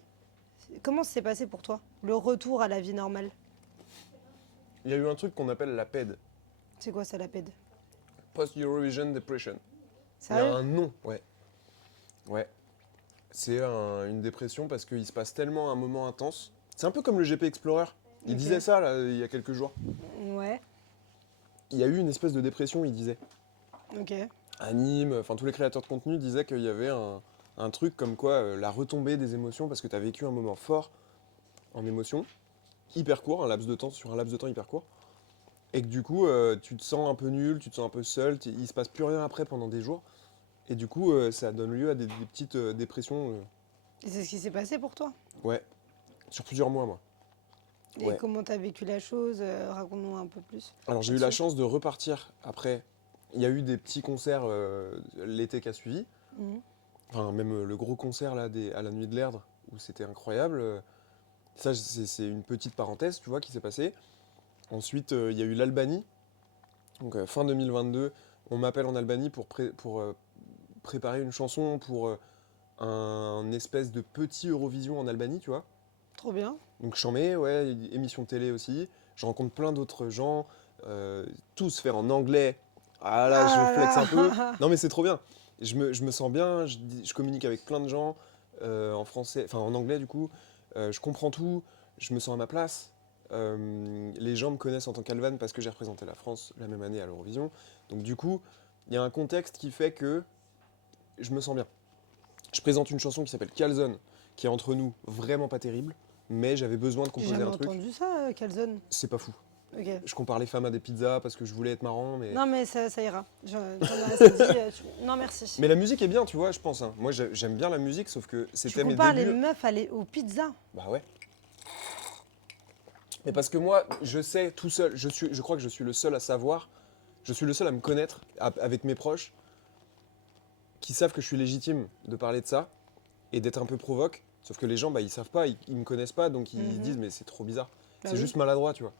Comment ça s'est passé pour toi, le retour à la vie normale? Il y a eu un truc qu'on appelle la PED, C'est quoi ça, la PED? Post-Eurovision Depression. Il y a Sérieux? un nom, ouais. Ouais. C'est une dépression parce qu'il se passe tellement un moment intense. C'est un peu comme le GP Explorer. Il Ok. disait ça là, il y a quelques jours. Ouais, Il y a eu une espèce de dépression, il disait. ok. Anime, enfin tous les créateurs de contenu disaient qu'il y avait un truc comme quoi la retombée des émotions parce que tu as vécu un moment fort en émotion, hyper court, sur un laps de temps hyper court, et que du coup tu te sens un peu nul, tu te sens un peu seul, il se passe plus rien après pendant des jours, et du coup ça donne lieu à des petites dépressions, Et c'est ce qui s'est passé pour toi? ouais, sur plusieurs mois moi. Et Ouais. comment t'as vécu la chose? Raconte-nous un peu plus. Alors j'ai eu la Là-dessus. chance de repartir après. Il y a eu des petits concerts l'été qui a suivi. Mhm. Enfin, même le gros concert là, à la Nuit de l'Erdre, où c'était incroyable. Ça, c'est une petite parenthèse, tu vois, qui s'est passée. Ensuite, il y a eu l'Albanie. Donc, fin 2022, on m'appelle en Albanie pour préparer une chanson pour un espèce de petit Eurovision en Albanie, tu vois. Trop bien. Donc, j'en mets, ouais, émission de télé aussi. Je rencontre plein d'autres gens, tous faire en anglais. Ah là, je flex un peu. là. Non, mais c'est trop bien. Je me sens bien, je communique avec plein de gens en français, enfin en anglais du coup. Je comprends tout, je me sens à ma place. Les gens me connaissent en tant qu'Alvan parce que j'ai représenté la France la même année à l'Eurovision. Donc du coup, il y a un contexte qui fait que je me sens bien. Je présente une chanson qui s'appelle Calzone, qui est entre nous vraiment pas terrible, mais j'avais besoin de J'ai composer jamais un truc. entendu ça, Calzone. C'est pas fou. Ok. Je compare les femmes à des pizzas parce que je voulais être marrant, mais... Non, mais ça ira. J'en ai assez dit. Non, merci. Mais la musique est bien, tu vois, je pense. Hein. Moi, j'aime bien la musique, sauf que Tu c'était mes compares les débuts. meufs aux pizzas. Bah ouais. Mais parce que moi, je sais tout seul, je crois que je suis le seul à savoir, je suis le seul à me connaître avec mes proches, qui savent que je suis légitime de parler de ça et d'être un peu provoque. Sauf que les gens, bah, ils savent pas, ils me connaissent pas, donc ils Mhm. disent, mais c'est trop bizarre. Bah C'est oui. juste maladroit, tu vois.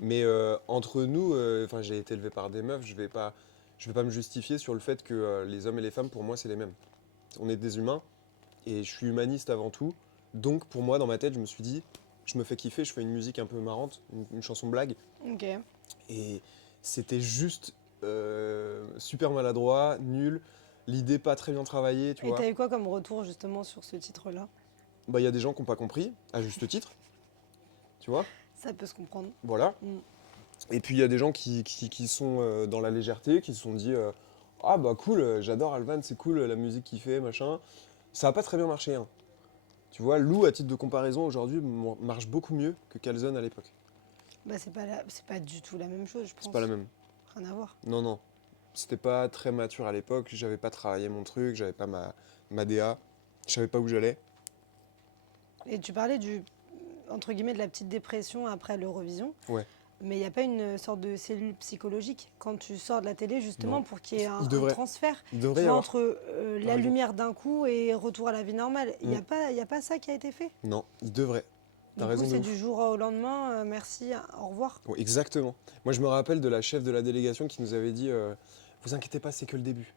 Mais entre nous, enfin, j'ai été élevé par des meufs, je vais pas me justifier sur le fait que les hommes et les femmes, pour moi, c'est les mêmes. On est des humains et je suis humaniste avant tout. Donc, pour moi, dans ma tête, je me suis dit, je me fais kiffer, je fais une musique un peu marrante, une chanson blague. Ok. Et c'était juste super maladroit, nul, l'idée pas très bien travaillée, tu Et vois. t'as eu quoi comme retour justement sur ce titre-là? Bah, il y a des gens qui n'ont pas compris, à juste titre, tu vois. Ça peut se comprendre. Voilà. Mm. Et puis il y a des gens qui sont dans la légèreté, qui se sont dit ah bah cool, j'adore Alvan, c'est cool la musique qu'il fait, machin. Ça a pas très bien marché, hein. Tu vois, Lou, à titre de comparaison, aujourd'hui, marche beaucoup mieux que Calzone à l'époque. Bah, c'est pas du tout la même chose, je pense. C'est pas la même. Rien à voir. Non, non. C'était pas très mature à l'époque, j'avais pas travaillé mon truc, j'avais pas ma DA, je savais pas où j'allais. Et tu parlais entre guillemets, de la petite dépression après l'Eurovision. Ouais. Mais il n'y a pas une sorte de cellule psychologique quand tu sors de la télé, justement, Non. pour qu'il y ait Il un devrait. transfert Il tu devrait y vois, avoir. entre la raison. lumière d'un coup et retour à la vie normale. Il n'y Mm. a pas ça qui a été fait. Non, il devrait. T'as Du raison coup, de c'est ouf. du jour au lendemain, merci, au revoir. Ouais, exactement. Moi, je me rappelle de la chef de la délégation qui nous avait dit vous inquiétez pas, c'est que le début.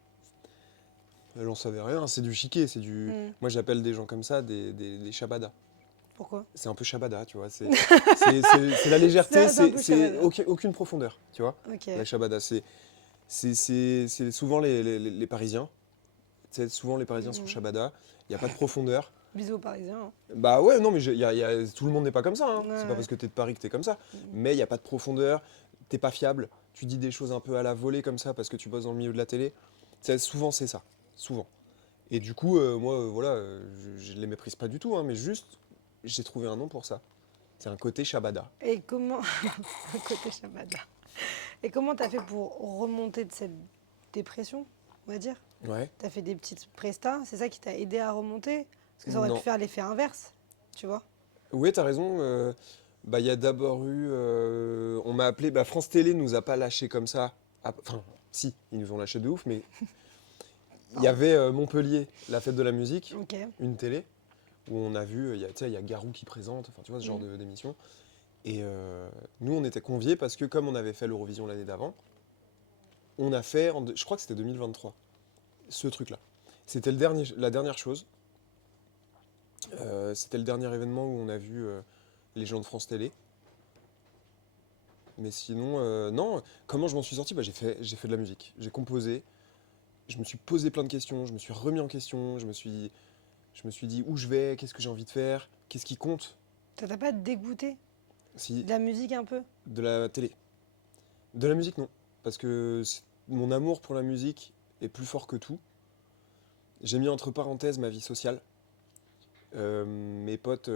Elle en savait rien, c'est du chiquet, c'est du. Mm. Moi, j'appelle des gens comme ça des shabadas. Pourquoi? C'est un peu shabada, tu vois. C'est la légèreté, C'est un peu c'est shabada. aucune profondeur, tu vois. Ok. La shabada, c'est souvent les Parisiens. Tu sais, souvent, les Parisiens sont Mhm. shabada. Il n'y a pas de profondeur. Bisous aux Parisiens. Hein. Bah ouais, non, mais tout le monde n'est pas comme ça. Hein. Ouais, C'est pas ouais. parce que t'es de Paris que t'es comme ça. Mhm. Mais il n'y a pas de profondeur. T'es pas fiable. Tu dis des choses un peu à la volée comme ça parce que tu bosses dans le milieu de la télé. Souvent, c'est ça. Souvent. Et du coup, moi, voilà, je les méprise pas du tout, hein, mais juste, j'ai trouvé un nom pour ça. C'est un côté shabada. Et comment. Côté Shabada. Et comment t'as fait pour remonter de cette dépression, on va dire? Ouais. T'as fait des petites prestas, c'est ça qui t'a aidé à remonter? Parce que ça aurait Non. pu faire l'effet inverse, tu vois? Oui, t'as raison. Bah, il y a d'abord eu. On m'a appelé. Bah, France Télé nous a pas lâché comme ça. Enfin, si, ils nous ont lâché de ouf, mais il y avait Montpellier, la fête de la musique, Ok. une télé, où on a vu, tu sais, il y a Garou qui présente, enfin, tu vois, ce genre Mhm. d'émission. Et nous, on était conviés parce que, comme on avait fait l'Eurovision l'année d'avant, on a fait, je crois que c'était 2023, ce truc-là. C'était la dernière chose. C'était le dernier événement où on a vu les gens de France Télé. Mais sinon, non. Comment je m'en suis sorti? Bah, j'ai fait de la musique. J'ai composé. Je me suis posé plein de questions. Je me suis remis en question. Je me suis dit où je vais, qu'est-ce que j'ai envie de faire, qu'est-ce qui compte. Ça t'a pas dégoûté Si, de la musique un peu? de la télé. De la musique, non. Parce que mon amour pour la musique est plus fort que tout. J'ai mis entre parenthèses ma vie sociale. Mes potes,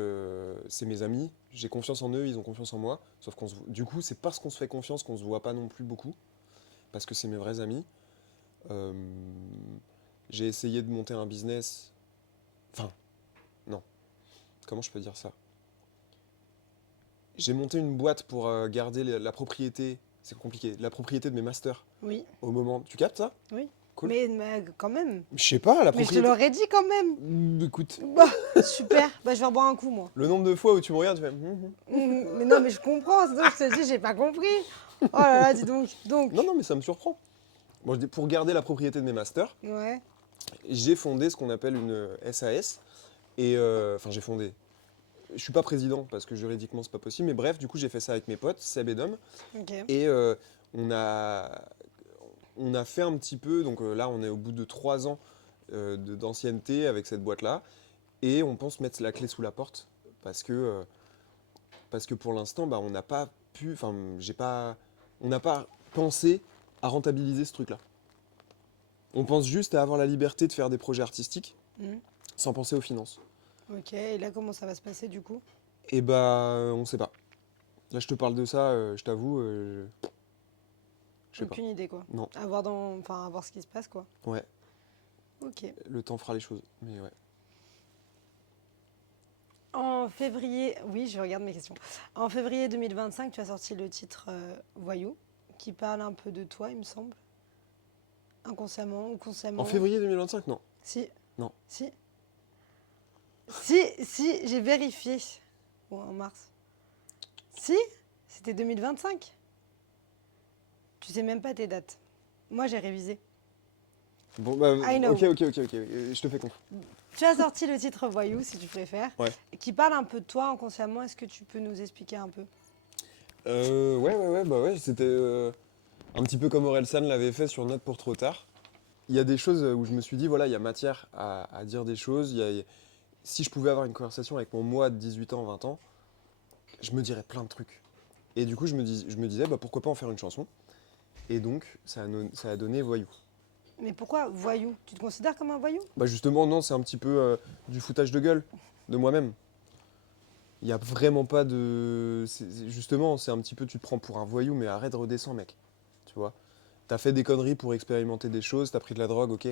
c'est mes amis. J'ai confiance en eux, ils ont confiance en moi. Sauf du coup, c'est parce qu'on se fait confiance qu'on se voit pas non plus beaucoup. Parce que c'est mes vrais amis. Euh, j'ai essayé de monter un business. Enfin, non. Comment je peux dire ça? J'ai monté une boîte pour garder la propriété. C'est compliqué. La propriété de mes masters Oui, au moment. Tu captes ça? oui. Cool. Mais quand même. Je sais pas, la Mais je te propriété. l'aurais dit quand même. Écoute, Bah, super. Bah, je vais reboire un coup, moi. le nombre de fois où tu me regardes, tu fais. Mais non, mais je comprends. Sinon, je te dis, j'ai pas compris. Oh là là, dis donc. Non, non, mais ça me surprend. Bon, pour garder la propriété de mes masters, Ouais. j'ai fondé ce qu'on appelle une SAS. Et enfin, j'ai fondé. Je suis pas président parce que juridiquement c'est pas possible. Mais bref, du coup, j'ai fait ça avec mes potes, Seb et Dom. Ok. Et on a, on a fait un petit peu. Donc là, on est au bout de 3 ans d'ancienneté avec cette boîte-là. Et on pense mettre la clé sous la porte parce que pour l'instant, bah, on n'a pas pu. Enfin, on n'a pas pensé à rentabiliser ce truc-là. On pense juste à avoir la liberté de faire des projets artistiques Mhm. sans penser aux finances. Ok. Et là, comment ça va se passer du coup? Et bah, on sait pas. Là, je te parle de ça, je t'avoue, je sais pas. Aucune idée, quoi. Non. À voir ce qui se passe, quoi. Ouais, Ok. le temps fera les choses. Mais ouais. En février, oui, je regarde mes questions. En février 2025, tu as sorti le titre Voyou, qui parle un peu de toi, il me semble. Inconsciemment ou consciemment. En février 2025, non. Si. Non. Si. Si, j'ai vérifié. Ou en mars. Si, c'était 2025. Tu sais même pas tes dates. Moi, j'ai révisé. Bon, bah, I know. ok, je te fais confiance. Tu as sorti le titre Voyou, si tu préfères, Ouais. qui parle un peu de toi inconsciemment. Est-ce que tu peux nous expliquer un peu? Ouais, c'était un petit peu comme Orelsan l'avait fait sur Note pour trop tard. Il y a des choses où je me suis dit, voilà, il y a matière à dire des choses. Si je pouvais avoir une conversation avec mon moi de 18 ans, 20 ans, je me dirais plein de trucs. Et du coup, je me disais, bah, pourquoi pas en faire une chanson. Et donc, ça a donné Voyou. Mais pourquoi voyou? Tu te considères comme un voyou? Bah justement, non, c'est un petit peu du foutage de gueule de moi-même. Il n'y a vraiment pas de... Justement, c'est un petit peu, tu te prends pour un voyou, mais arrête, redescends, mec. Tu vois? T'as fait des conneries pour expérimenter des choses, t'as pris de la drogue, ok.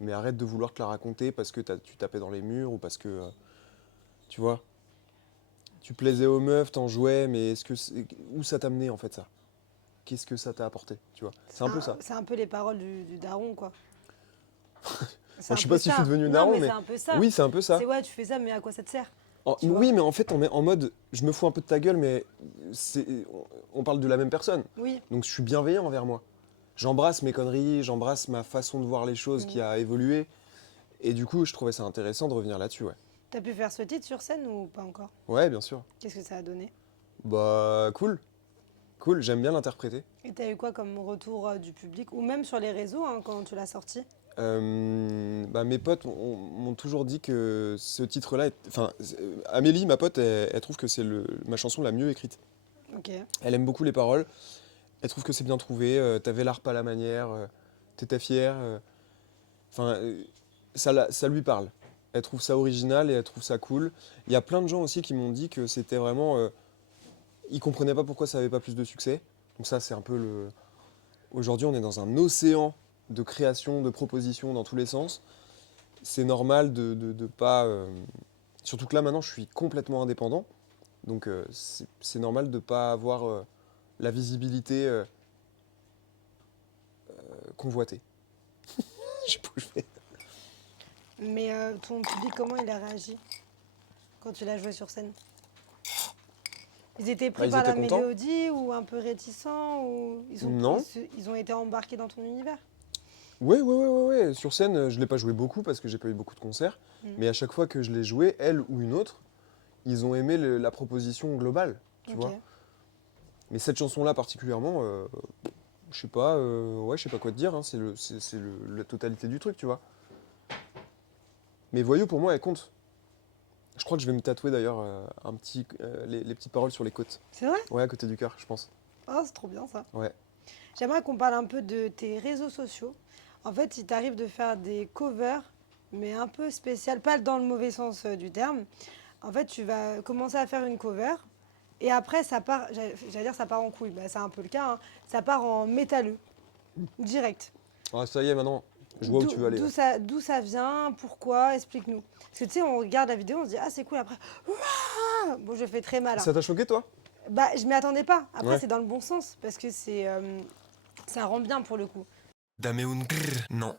Mais arrête de vouloir te la raconter parce que tu tapais dans les murs ou parce que... tu vois? Tu plaisais aux meufs, t'en jouais, mais où ça t'a mené, en fait, ça? Qu'est-ce que ça t'a apporté, tu vois? C'est un peu ça. C'est un peu les paroles du daron, quoi. Moi, je sais pas si je suis devenu Non, daron, mais mais... c'est un peu ça. Oui, c'est un peu ça. C'est ouais, tu fais ça, mais à quoi ça te sert? Tu Oui, vois. mais en fait, on met en mode, je me fous un peu de ta gueule, mais on parle de la même personne. Oui. Donc je suis bienveillant envers moi. J'embrasse mes conneries, j'embrasse ma façon de voir les choses qui a évolué. Et du coup, je trouvais ça intéressant de revenir là-dessus, ouais. T'as pu faire ce titre sur scène ou pas encore? Ouais, bien sûr. Qu'est-ce que ça a donné? Bah, cool. Cool, j'aime bien l'interpréter. Et t'as eu quoi comme retour du public? Ou même sur les réseaux, hein, quand tu l'as sorti? Bah, mes potes m'ont toujours dit que ce titre-là... Enfin, Amélie, ma pote, elle trouve que c'est ma chanson la mieux écrite. Ok. Elle aime beaucoup les paroles. Elle trouve que c'est bien trouvé. T'avais l'art pas la manière. T'étais fière. Enfin, ça lui parle. Elle trouve ça original et elle trouve ça cool. Il y a plein de gens aussi qui m'ont dit que c'était vraiment... ils comprenaient pas pourquoi ça avait pas plus de succès. Donc ça, c'est un peu le... Aujourd'hui, on est dans un océan de création, de propositions dans tous les sens. C'est normal de pas... Surtout que là, maintenant, je suis complètement indépendant. Donc c'est normal de pas avoir la visibilité convoitée. Je sais pas où je vais. Mais ton public, comment il a réagi quand tu l'as joué sur scène? Ils étaient pris Ils par la étaient contents. mélodie ou un peu réticents ou Non. ils ont été embarqués dans ton univers? Ouais. Sur scène, je l'ai pas joué beaucoup parce que j'ai pas eu beaucoup de concerts. Mais à chaque fois que je l'ai joué, elle ou une autre, ils ont aimé la proposition globale, tu Ok. vois. Mais cette chanson-là particulièrement, je sais pas, je sais pas quoi te dire. Hein, c'est la totalité du truc, tu vois. Mais voyou, pour moi, elle compte. Je crois que je vais me tatouer d'ailleurs les petites paroles sur les côtes. C'est vrai? Ouais, à côté du cœur, je pense. Oh, c'est trop bien ça. Ouais. J'aimerais qu'on parle un peu de tes réseaux sociaux. En fait, il t'arrive de faire des covers, mais un peu spéciales, pas dans le mauvais sens du terme. En fait, tu vas commencer à faire une cover, et après, ça part, j'allais dire ça part en couille, bah, c'est un peu le cas, hein. Ça part en métalleux, direct. Ah, ça y est, maintenant, je vois où tu veux aller. D'où ça vient, pourquoi, explique-nous. Parce que tu sais, on regarde la vidéo, on se dit, ah c'est cool, après, ouah bon, je fais très mal, hein. Ça t'a choqué, toi? Bah, je m'y attendais pas. Après, Ouais. c'est dans le bon sens, parce que ça rend bien pour le coup. Dame un grrr, non.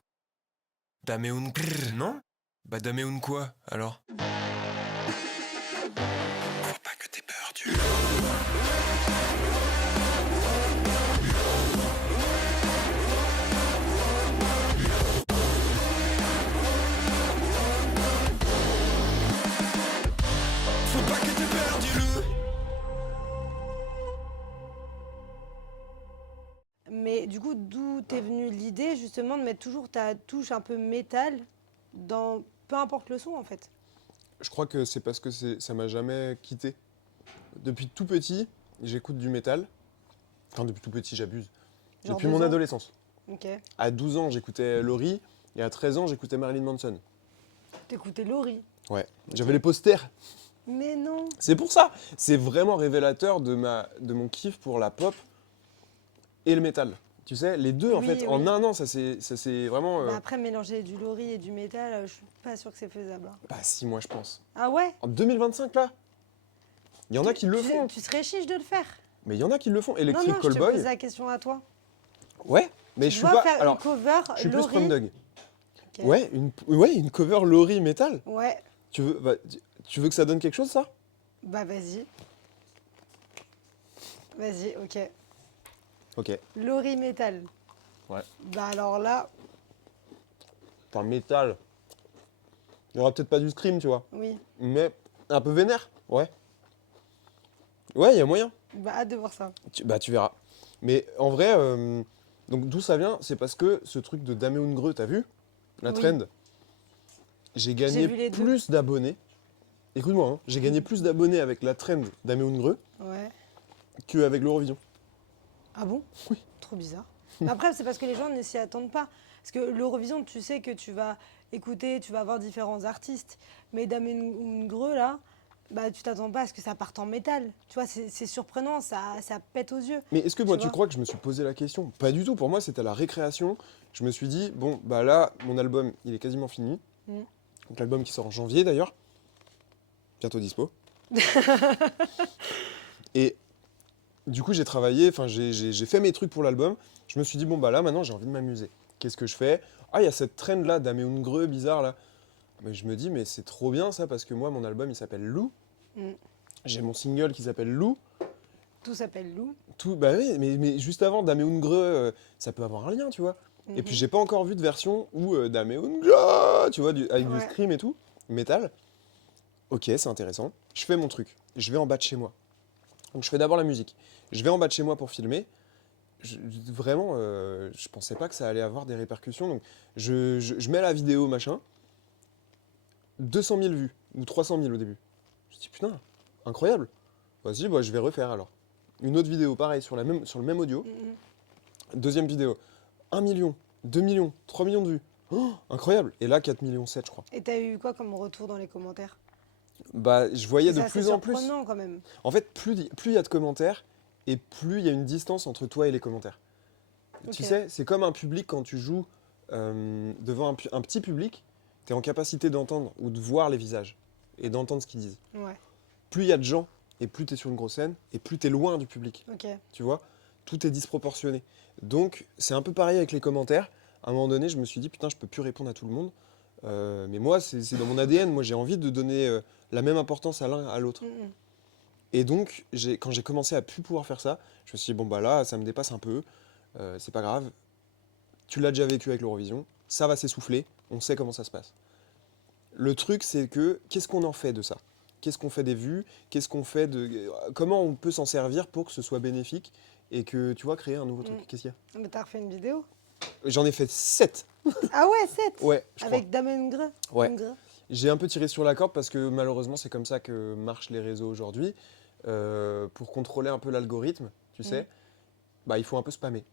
Dame un grrr, non. Bah dame un quoi, alors? Faut pas que t'aies peur du loup. Faut pas que t'aies peur du loup. Mais du coup, d'où t'es venue l'idée justement de mettre toujours ta touche un peu métal dans peu importe le son en fait. Je crois que c'est parce que ça m'a jamais quitté. Depuis tout petit, j'écoute du métal. Enfin, depuis tout petit, j'abuse. Genre Depuis 2 mon ans. adolescence. Ok. À 12 ans, j'écoutais Laurie. Et à 13 ans, j'écoutais Marilyn Manson. T'écoutais Laurie. Ouais. J'avais les posters. Mais non. C'est pour ça. C'est vraiment révélateur de mon kiff pour la pop et le métal. Tu sais, les deux, en Oui, fait, oui. en un an, ça s'est vraiment... Bah, après, mélanger du Laurie et du métal, je suis pas sûre que c'est faisable, hein. Bah si, moi, je pense. Ah ouais? En 2025, là, il y en a qui le Tu- font. Tu serais chiche de le faire. Mais il y en a qui le font. Non, Electric non, je te Callboy. pose la question à toi. Ouais, mais Tu je suis dois pas... faire Alors, une cover je suis plus Laurie. Sprung Dog. Ok. Ouais, une cover Laurie métal. Ouais. Tu veux que ça donne quelque chose, ça? Bah vas-y. Vas-y, ok. Ok. Laurie métal. Ouais. Bah alors là, Enfin, métal. Il y aura peut-être pas du scream, tu vois. oui. Mais un peu vénère. Ouais. Ouais, il y a moyen. Bah hâte de voir ça. Tu verras. Mais en vrai, donc d'où ça vient? C'est parce que ce truc de Dame Ungreux, t'as vu? La Oui. trend. J'ai gagné vu les deux. plus d'abonnés. Écoute-moi, hein, j'ai gagné plus d'abonnés avec la trend Dame Ungreux Ouais. qu'avec l'Eurovision. Ah bon? Oui. Trop bizarre. Mais après, c'est parce que les gens ne s'y attendent pas. Parce que l'Eurovision, tu sais que tu vas écouter, tu vas avoir différents artistes. Mais Dame Ungreux, là, bah tu t'attends pas à ce que ça parte en métal. Tu vois, c'est surprenant, ça pète aux yeux. Mais est-ce que moi, Tu tu vois crois que je me suis posé la question? Pas du tout. Pour moi, c'était la récréation. Je me suis dit, bon, bah là, mon album, il est quasiment fini. Mm. Donc l'album qui sort en janvier, d'ailleurs. Bientôt dispo. Et du coup, j'ai travaillé, enfin, j'ai fait mes trucs pour l'album. Je me suis dit, bon, bah là, maintenant, j'ai envie de m'amuser. Qu'est-ce que je fais? Ah, il y a cette trend-là, Dame Ungreux, bizarre, là. Mais je me dis, mais c'est trop bien, ça, parce que moi, mon album, il s'appelle Lou. Mm. J'ai mon single qui s'appelle Lou. Tout s'appelle Lou. Tout, bah oui, mais juste avant, Dame Ungreux, ça peut avoir un lien, tu vois. Et puis, Mhm. j'ai pas encore vu de version où Dame Ungreux, tu vois, avec du Ouais. scream et tout, métal. Ok, c'est intéressant. Je fais mon truc. Je vais en bas de chez moi. Donc, je fais d'abord la musique. Je vais en bas de chez moi pour filmer. Vraiment, je pensais pas que ça allait avoir des répercussions. Donc, je mets la vidéo, machin. 200 000 vues, ou 300 000 au début. Je me dis, putain, incroyable. Vas-y, bah, je vais refaire alors. Une autre vidéo, pareil, sur le même audio. Mhm. Deuxième vidéo, 1 million, 2 millions, 3 millions de vues. Oh, incroyable. Et là, 4 millions 7, je crois. Et t'as eu quoi comme retour dans les commentaires? Bah, je voyais C'est de assez plus en plus. surprenant quand même. En fait, plus il y a de commentaires, et plus il y a une distance entre toi et les commentaires. Tu Ok. sais, c'est comme un public quand tu joues devant un petit public, tu es en capacité d'entendre ou de voir les visages et d'entendre ce qu'ils disent. Ouais, Plus il y a de gens, et plus tu es sur une grosse scène, et plus tu es loin du public. ok. Tu vois, tout est disproportionné. Donc, c'est un peu pareil avec les commentaires. À un moment donné, je me suis dit, putain, je peux plus répondre à tout le monde. Mais moi, c'est dans mon ADN. Moi, j'ai envie de donner la même importance à l'un à l'autre. Mhm. Et donc, quand j'ai commencé à plus pouvoir faire ça, je me suis dit, bon, bah là, ça me dépasse un peu. C'est pas grave. Tu l'as déjà vécu avec l'Eurovision. Ça va s'essouffler. On sait comment ça se passe. Le truc, c'est que, qu'est-ce qu'on en fait de ça? Qu'est-ce qu'on fait des vues? Qu'est-ce qu'on fait de... Comment on peut s'en servir pour que ce soit bénéfique et que, tu vois, créer un nouveau truc? Qu'est-ce qu'il y a? Mais t'as refait une vidéo? J'en ai fait 7. Ah ouais, 7 Ouais, je crois. Avec Dame Ungreux. Ouais. Ungreux. J'ai un peu tiré sur la corde parce que malheureusement, c'est comme ça que marchent les réseaux aujourd'hui. Pour contrôler un peu l'algorithme, tu sais, bah, il faut un peu spammer,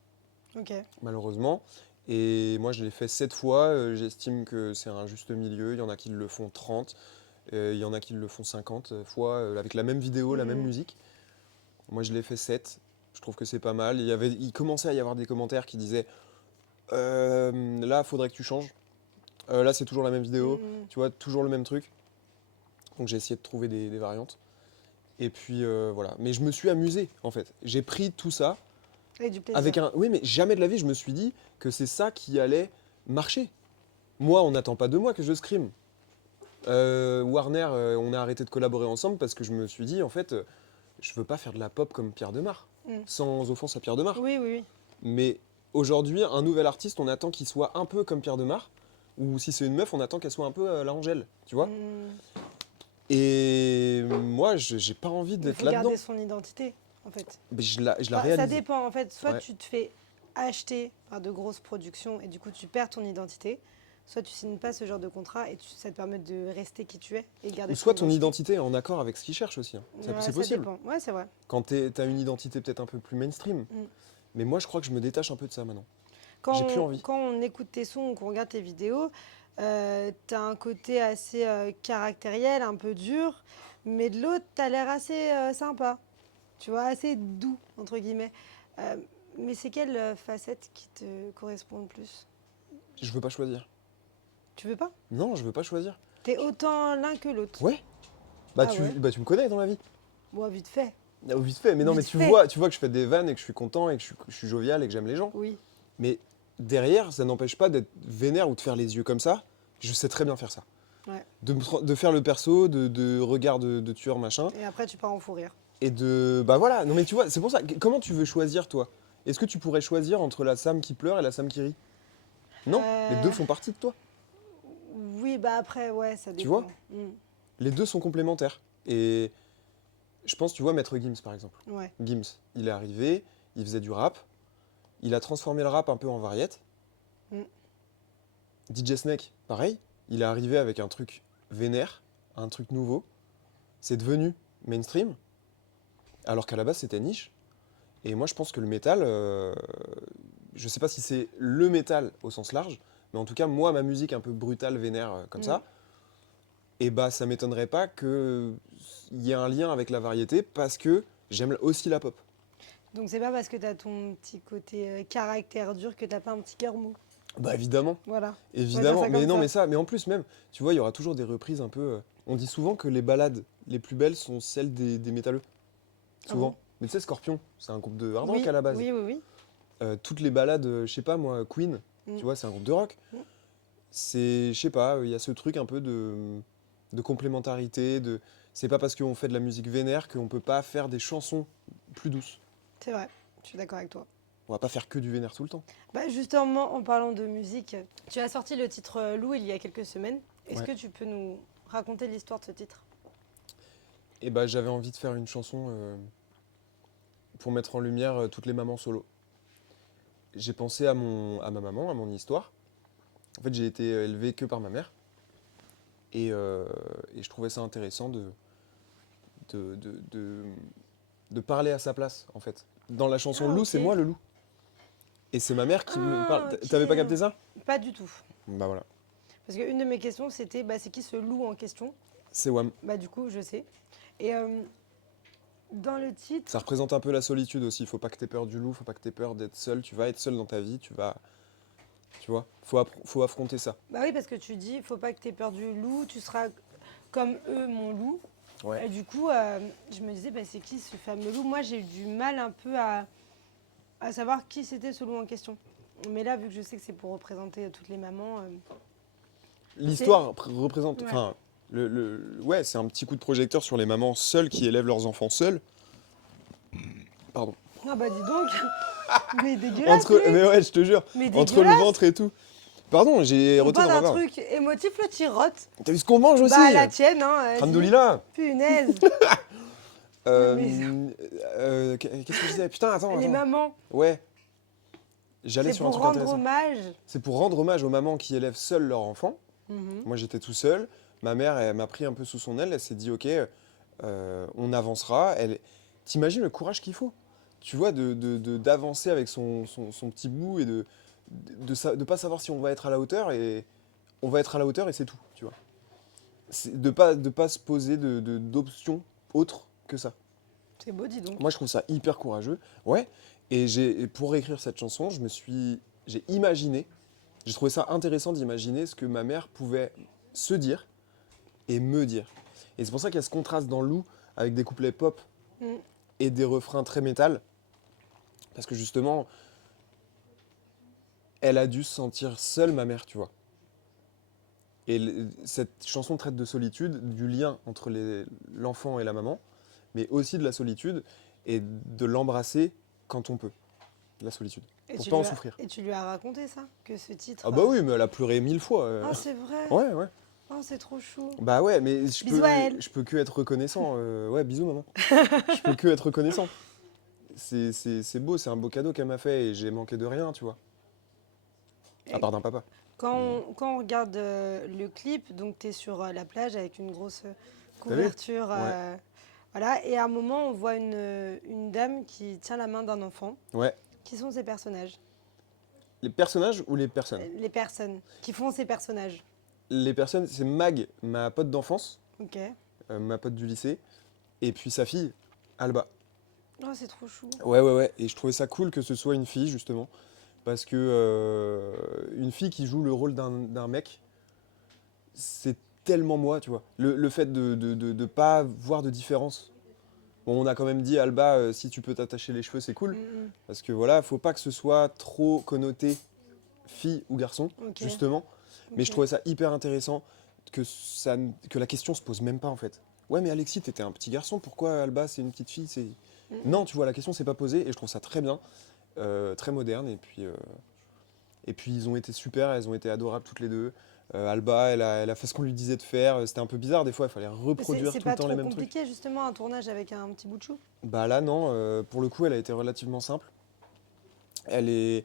Ok. malheureusement. Et moi, je l'ai fait 7 fois. J'estime que c'est un juste milieu. Il y en a qui le font 30. Il y en a qui le font 50 fois avec la même vidéo, la même Mhm. musique. Moi, je l'ai fait 7. Je trouve que c'est pas mal. Il commençait à y avoir des commentaires qui disaient là, faudrait que tu changes. Là, c'est toujours la même vidéo. Mhm. Tu vois, toujours le même truc. Donc, j'ai essayé de trouver des variantes. Et puis, voilà. Mais je me suis amusé, en fait. J'ai pris tout ça Et du plaisir. avec un. Oui, mais jamais de la vie, je me suis dit que c'est ça qui allait marcher. Moi, on n'attend pas de moi que je scream. Warner, on a arrêté de collaborer ensemble parce que je me suis dit, en fait, je veux pas faire de la pop comme Pierre Demar. Mm. Sans offense à Pierre Demar. Oui, oui, oui. Mais aujourd'hui, un nouvel artiste, on attend qu'il soit un peu comme Pierre Demar. Ou si c'est une meuf, on attend qu'elle soit un peu la Angèle, tu vois. Mm. Et moi, j'ai pas envie Il d'être faut là-dedans. garder son identité, en fait. Mais je la Enfin, ça réalise. dépend, en fait. Soit Ouais. tu te fais acheter par de grosses productions et du coup, tu perds ton identité. Soit tu signes pas ce genre de contrat et ça te permet de rester qui tu es et garder Ou soit ton identité est en accord avec ce qu'ils cherchent aussi. Hein. Ouais, C'est ça possible. dépend. Ouais, c'est vrai. Quand t'as une identité peut-être un peu plus mainstream. Mm. Mais moi, je crois que je me détache un peu de ça maintenant. Quand J'ai plus on, envie. quand on écoute tes sons ou qu'on regarde tes vidéos, t'as un côté assez caractériel, un peu dur, mais de l'autre, t'as l'air assez sympa, tu vois, assez doux, entre guillemets. Mais c'est quelle facette qui te correspond le plus? Je veux pas choisir. Tu veux pas? Non, je veux pas choisir. T'es autant l'un que l'autre. Ouais. Bah, Ah ouais. tu me connais dans la vie. Bon, vite fait. Ah, vite fait. Mais non, mais Vite tu fait. vois que je fais des vannes et que je suis content et que je suis jovial et que j'aime les gens. Oui. Mais derrière, ça n'empêche pas d'être vénère ou de faire les yeux comme ça. Je sais très bien faire ça. Ouais. De faire le perso, de regard de tueur, machin. Et après, tu pars en fou rire. Et de. Bah voilà, non mais tu vois, c'est pour ça. Comment tu veux choisir, toi? Est-ce que tu pourrais choisir entre la Sam qui pleure et la Sam qui rit? Non, les deux font partie de toi. Oui, bah après, ouais, ça dépend. Tu vois Mm. Les deux sont complémentaires. Et je pense, tu vois, Maître Gims, par exemple. Ouais. Gims, il est arrivé, il faisait du rap. Il a transformé le rap un peu en variette. Mm. DJ Snake, pareil. Il est arrivé avec un truc vénère, un truc nouveau. C'est devenu mainstream, alors qu'à la base, c'était niche. Et moi, je pense que le métal, je sais pas si c'est le métal au sens large, mais en tout cas, moi, ma musique un peu brutale, vénère, comme ça, et bah, ça m'étonnerait pas qu'il y ait un lien avec la variété, parce que j'aime aussi la pop. Donc c'est pas parce que t'as ton petit côté caractère dur que t'as pas un petit cœur mou. Bah évidemment, Voilà. évidemment. ça Mais comme non, ça. mais en plus même, tu vois, il y aura toujours des reprises un peu. On dit souvent que les ballades les plus belles sont celles des métalleux. Ah Souvent. bon Mais tu sais, Scorpion, c'est un groupe de hard rock Oui, à la base. oui, oui, oui. Toutes les ballades, je sais pas moi, Queen, Mm. tu vois, c'est un groupe de rock. Mm. C'est, je sais pas, il y a ce truc un peu de complémentarité. C'est pas parce qu'on fait de la musique vénère qu'on peut pas faire des chansons plus douces. C'est vrai, je suis d'accord avec toi. On va pas faire que du vénère tout le temps. Bah justement, en parlant de musique, tu as sorti le titre Lou il y a quelques semaines. Est-ce Ouais. que tu peux nous raconter l'histoire de ce titre? Et bah j'avais envie de faire une chanson pour mettre en lumière toutes les mamans solo. J'ai pensé à ma maman, à mon histoire. En fait, j'ai été élevé que par ma mère. Et je trouvais ça intéressant de parler à sa place, en fait. Dans la chanson Ah, Loup, ok. c'est moi le loup. Et c'est ma mère qui me Ah, parle. ok. T'avais pas capté ça? Pas du tout. Bah voilà. Parce qu'une de mes questions, c'était bah, c'est qui ce loup en question? C'est Wham. Bah du coup, je sais. Et dans le titre... Ça représente un peu la solitude aussi. Faut pas que t'aies peur du loup, faut pas que t'aies peur d'être seul. Tu vas être seul dans ta vie, tu vois. Faut affronter ça. Bah oui, parce que tu dis, faut pas que tu aies peur du loup, tu seras comme eux, mon loup. Ouais. Et du coup, je me disais, bah, c'est qui ce fameux loup? Moi, j'ai eu du mal un peu à savoir qui c'était ce loup en question. Mais là, vu que je sais que c'est pour représenter toutes les mamans, L'histoire représente. Ouais. Enfin, ouais, c'est un petit coup de projecteur sur les mamans seules qui élèvent leurs enfants seules. Pardon. ah bah dis donc, mais dégueulasse. lui. Mais ouais, je te jure, Mais entre le dégueulasse. ventre et tout. Pardon, j'ai On roté dans parle ma d'un barbe. truc émotif, le tirotte. T'as vu ce qu'on mange aussi? Bah la tienne, hein. vas-y. Alhamdoulilah. Punaise. Qu'est-ce que je disais? Putain, attends. Les mamans, Ouais. J'allais c'est sur un pour truc rendre intéressant. hommage. C'est pour rendre hommage aux mamans qui élèvent seules leurs enfants. Mhm. Moi, j'étais tout seul. ma mère, elle m'a pris un peu sous son aile, elle s'est dit, ok, on avancera. T'imagines le courage qu'il faut, tu vois, d'avancer avec son petit bout et de pas savoir si on va être à la hauteur et on va être à la hauteur et c'est tout, tu vois. De pas se poser d'options autres que ça. C'est beau, dis donc. Moi, je trouve ça hyper courageux. Ouais. Et pour écrire cette chanson, j'ai imaginé, j'ai trouvé ça intéressant d'imaginer ce que ma mère pouvait se dire et me dire. Et c'est pour ça qu'il y a ce contraste dans Lou avec des couplets pop Mm. et des refrains très métal. Parce que justement, elle a dû se sentir seule, ma mère, tu vois. Et cette chanson traite de solitude, du lien entre l'enfant et la maman, mais aussi de la solitude et de l'embrasser quand on peut, la solitude, Et pour tu pas en lui as- souffrir. Et tu lui as raconté ça? Que ce titre. Ah bah oui, mais elle a pleuré 1000 fois. Ah, c'est vrai. Ouais, ouais. Oh, c'est trop chou. Bah ouais, mais Bisous à elle. je peux que être reconnaissant. Ouais, bisous maman. Je peux que être reconnaissant. C'est beau, c'est un beau cadeau qu'elle m'a fait et j'ai manqué de rien, tu vois. À part d'un papa. Quand on regarde le clip, donc tu es sur la plage avec une grosse T'as vu? couverture. Voilà, et à un moment, on voit une dame qui tient la main d'un enfant. Ouais. Qui sont ces personnages? Les personnages ou les personnes? Les personnes qui font ces personnages. Les personnes, c'est Mag, ma pote d'enfance, Ok. ma pote du lycée, et puis sa fille, Alba. Oh, c'est trop chou. Ouais, ouais, ouais. Et je trouvais ça cool que ce soit une fille, justement. Parce que une fille qui joue le rôle d'un mec, c'est tellement moi, tu vois. Le fait de pas voir de différence. Bon, on a quand même dit, Alba, si tu peux t'attacher les cheveux, c'est cool. Mm, Parce que voilà, faut pas que ce soit trop connoté fille ou garçon, Ok. justement. Mais je Ok. trouvais ça hyper intéressant que la question se pose même pas, en fait. Ouais, mais Alexis, t'étais un petit garçon, pourquoi Alba, c'est une petite fille? Non, tu vois, la question s'est pas posée et je trouve ça très bien, très moderne. Et puis ils ont été super, elles ont été adorables toutes les deux. Alba, elle a fait ce qu'on lui disait de faire. C'était un peu bizarre, des fois, il fallait Mais reproduire c'est tout pas le temps trop les mêmes trucs. compliqué, justement, un tournage avec un petit bout de chou? Bah là, non, pour le coup, elle a été relativement simple. Elle est.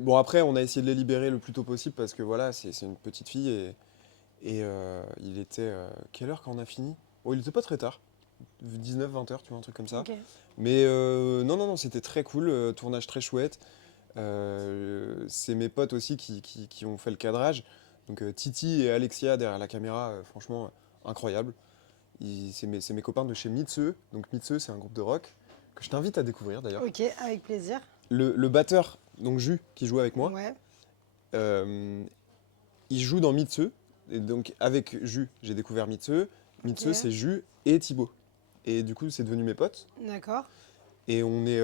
Bon, après, on a essayé de les libérer le plus tôt possible parce que voilà, c'est une petite fille et il était. Quelle heure quand on a fini? Oh, il était pas très tard. 19-20 heures, tu vois, un truc comme ça. Ok. Mais non, non, non, c'était très cool, tournage très chouette. C'est mes potes aussi qui ont fait le cadrage. Donc Titi et Alexia derrière la caméra, franchement, incroyable. C'est mes copains de chez Mitseu. Donc Mitseu, c'est un groupe de rock que je t'invite à découvrir d'ailleurs. Ok, avec plaisir. Le batteur, donc Jus, qui joue avec moi, Ouais. euh, il joue dans Mitseu. Et donc avec Jus, j'ai découvert Mitseu. Mitseu, Ok. c'est Jus et Thibaut. Et du coup, c'est devenu mes potes. D'accord. Et on est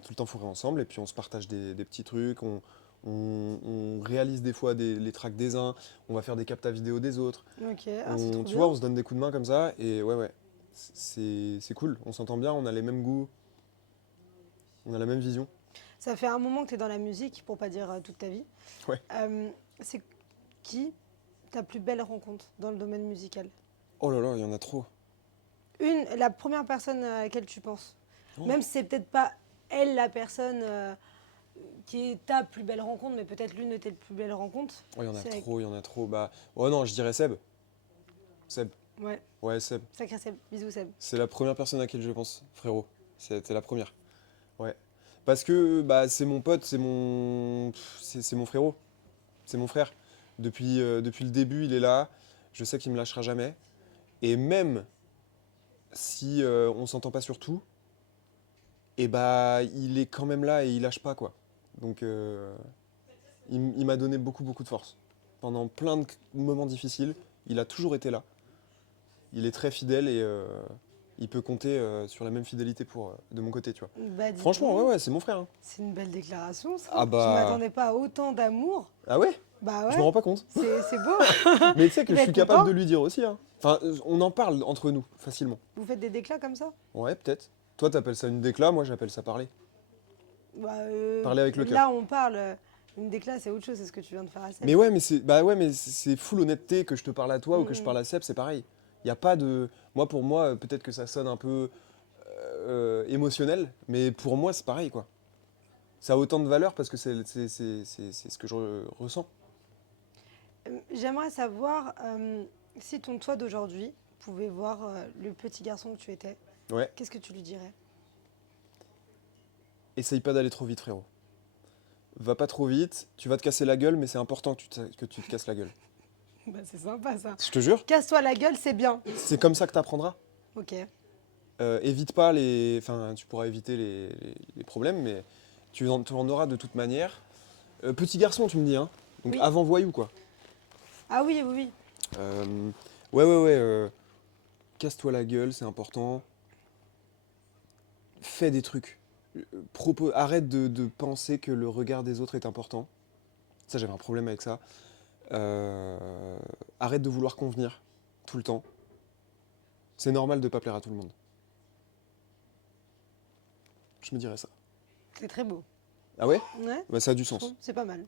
tout le temps fourrés ensemble, et puis on se partage des petits trucs, on réalise des fois les tracks des uns, on va faire des captas vidéo des autres. Ok. Ah, c'est trop Tu bien. vois, on se donne des coups de main comme ça, et ouais, ouais, c'est cool, on s'entend bien, on a les mêmes goûts, on a la même vision. Ça fait un moment que tu es dans la musique, pour pas dire toute ta vie. Ouais. C'est qui ta plus belle rencontre dans le domaine musical? Oh là là, il y en a trop. La première personne à laquelle tu penses. Oh. Même si c'est peut-être pas elle la personne qui est ta plus belle rencontre, mais peut-être l'une de tes plus belles rencontres. Oh, il y en a C'est trop, il y en a trop. Bah, oh non, je dirais Seb. Seb, Ouais, ouais, Seb. sacré Seb. Bisous Seb. C'est la première personne à laquelle je pense, frérot. C'était la première. Ouais. Parce que bah, c'est mon pote, c'est mon frérot. C'est mon frère. Depuis le début, il est là. Je sais qu'il me lâchera jamais. Et même si on s'entend pas sur tout, et bah il est quand même là et il lâche pas quoi. Donc il m'a donné beaucoup beaucoup de force. Pendant plein de moments difficiles, il a toujours été là. Il est très fidèle et il peut compter sur la même fidélité de mon côté, tu vois. Bah, dis Franchement, donc, ouais, ouais, c'est mon frère, hein. c'est une belle déclaration ça. Ah bah- Je m'attendais pas à autant d'amour. Ah ouais? Bah Je me rends ouais, pas compte. c'est beau. Mais tu sais que Il je va suis être capable content. de lui dire aussi, hein. Enfin, on en parle entre nous, facilement. Vous faites des déclats comme ça? Ouais, peut-être. Toi, t'appelles ça une déclat, moi j'appelle ça parler. Bah, Parler avec le cœur. Là, on parle. Une déclat, c'est autre chose, c'est ce que tu viens de faire à Seb. Mais ouais, mais c'est full honnêteté que je te parle à toi ou que je Mhm. parle à Seb, c'est pareil. Il y a pas de pour moi peut-être que ça sonne un peu émotionnel, mais pour moi c'est pareil quoi. Ça a autant de valeur parce que c'est ce que je ressens. J'aimerais savoir Si ton toi d'aujourd'hui pouvait voir le petit garçon que tu étais, Ouais. qu'est-ce que tu lui dirais? Essaye pas d'aller trop vite, frérot. Va pas trop vite, tu vas te casser la gueule, mais c'est important que tu te casses la gueule. Bah, c'est sympa ça. Je te jure, Casse-toi la gueule, c'est bien. c'est comme ça que tu apprendras. Ok. Évite pas les. Enfin, tu pourras éviter les problèmes, mais tu en auras de toute manière. Petit garçon, tu me dis, hein. Donc Oui. avant voyou, quoi. Ah oui, oui, oui. Ouais. Casse-toi la gueule, c'est important. Fais des trucs. Arrête de penser que le regard des autres est important. Ça, j'avais un problème avec ça. Arrête de vouloir convenir tout le temps. C'est normal de pas plaire à tout le monde. Je me dirais ça. C'est très beau. Ah ouais? Ouais, Bah, ça a du je sens. trouve, c'est pas mal.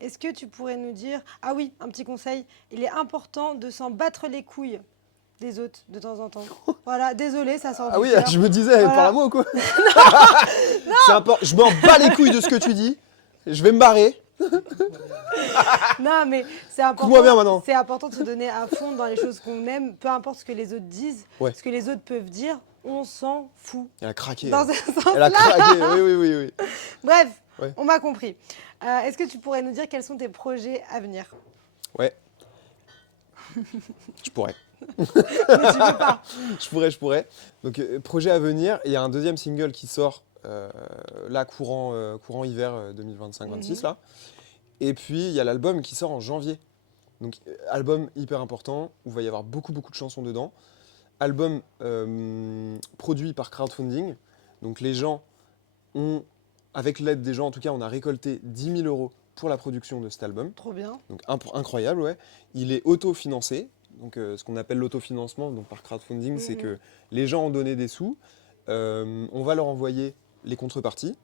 Est-ce que tu pourrais nous dire... Ah oui, un petit conseil. Il est important de s'en battre les couilles des autres de temps en temps. Voilà, désolé, ça sort Ah du oui, cœur. je me disais, Voilà. par la moi ou quoi? C'est important. Je m'en bats les couilles de ce que tu dis. Je vais me barrer. Non, mais c'est important. Coupe-moi bien maintenant. C'est important de se donner à fond dans les choses qu'on aime, peu importe ce que les autres disent, Ouais. ce que les autres peuvent dire, on s'en fout. Elle a craqué. Dans Elle, ce Elle a sens-là. craqué, oui. Bref, Ouais. on m'a compris. Est-ce que tu pourrais nous dire quels sont tes projets à venir? Ouais. Je pourrais. Mais tu peux pas. Je pourrais. Donc, projet à venir, il y a un deuxième single qui sort là, courant hiver 2025-26, là. Et puis, il y a l'album qui sort en janvier. Donc, album hyper important, où il va y avoir beaucoup de chansons dedans. Album produit par crowdfunding. Donc, les gens ont, avec l'aide des gens, en tout cas, on a récolté 10 000 € pour la production de cet album. Trop bien. Donc, incroyable, ouais. Il est autofinancé. Donc, ce qu'on appelle l'autofinancement, donc par crowdfunding, c'est que les gens ont donné des sous. On va leur envoyer les contreparties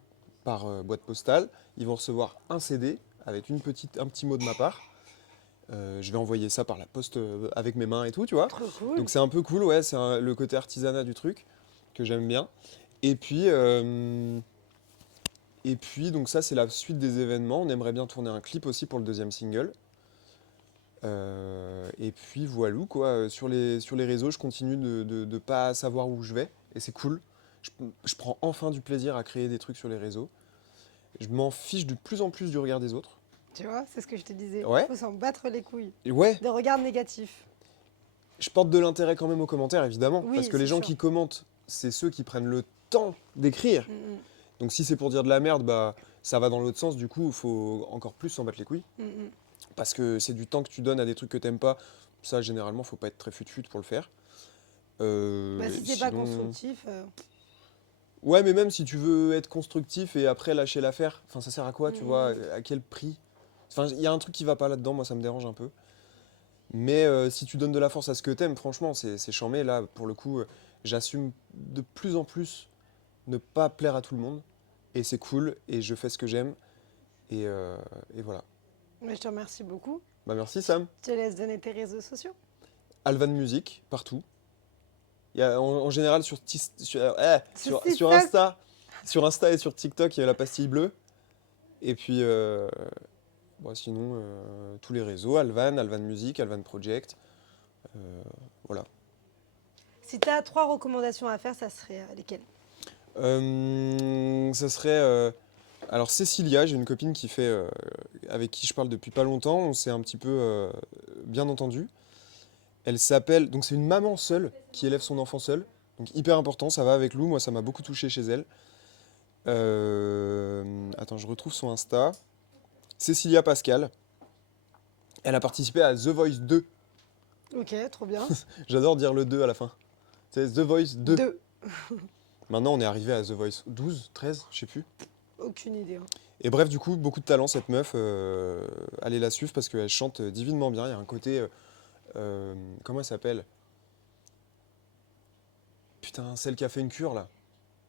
par boîte postale. Ils vont recevoir un CD avec un petit mot de ma part. Je vais envoyer ça par la poste avec mes mains et tout, tu vois. Trop cool. Donc c'est un peu cool, ouais, c'est le côté artisanat du truc que j'aime bien. Et puis, donc ça, c'est la suite des événements. On aimerait bien tourner un clip aussi pour le deuxième single. Et puis voilà, quoi. Sur les réseaux, je continue de pas savoir où je vais. Et c'est cool. Je prends enfin du plaisir à créer des trucs sur les réseaux. Je m'en fiche de plus en plus du regard des autres. Tu vois, c'est ce que je te disais. Ouais. Il faut s'en battre les couilles. Et ouais, Des regards négatifs. je porte de l'intérêt quand même aux commentaires, évidemment. Oui, parce que les c'est gens sûr. qui commentent, c'est ceux qui prennent le temps d'écrire. Donc si c'est pour dire de la merde, bah ça va dans l'autre sens. Du coup, il faut encore plus s'en battre les couilles. Parce que c'est du temps que tu donnes à des trucs que t'aimes pas. Ça, généralement, faut pas être très fut-fut pour le faire. Bah, si c'est pas Sinon- constructif, Ouais, mais même si tu veux être constructif et après lâcher l'affaire, enfin, ça sert à quoi, tu vois, à quel prix? Enfin, il y a un truc qui va pas là-dedans, moi, ça me dérange un peu. Mais si tu donnes de la force à ce que t'aimes, franchement, c'est charmé. Là, pour le coup, j'assume de plus en plus ne pas plaire à tout le monde. Et c'est cool, et je fais ce que j'aime. Et voilà. mais je te remercie beaucoup. Bah merci Sam. Je te laisse donner tes réseaux sociaux. Alvan Music, partout. Il y a, en général, sur Insta et sur TikTok, il y a la pastille bleue. Et puis, sinon, tous les réseaux, Alvan Music, Alvan Project. Voilà. Si tu as 3 recommandations à faire, ça serait lesquelles? Ça serait... alors Cécilia, j'ai une copine qui fait, avec qui je parle depuis pas longtemps. On s'est un petit peu bien entendu. Elle s'appelle... Donc c'est une maman seule qui élève son enfant seule. Donc hyper important, ça va avec Lou. Moi, ça m'a beaucoup touché chez elle. Attends, je retrouve son Insta. Cécilia Pascal. Elle a participé à The Voice 2. Ok, trop bien. J'adore dire le 2 à la fin. C'est The Voice 2. 2. Maintenant, on est arrivé à The Voice 12, 13, je sais plus. Aucune idée. Hein. Et bref, du coup, beaucoup de talent, cette meuf. Allez la suivre parce qu'elle chante divinement bien. Il y a un côté... comment elle s'appelle? Putain, celle qui a fait une cure, là.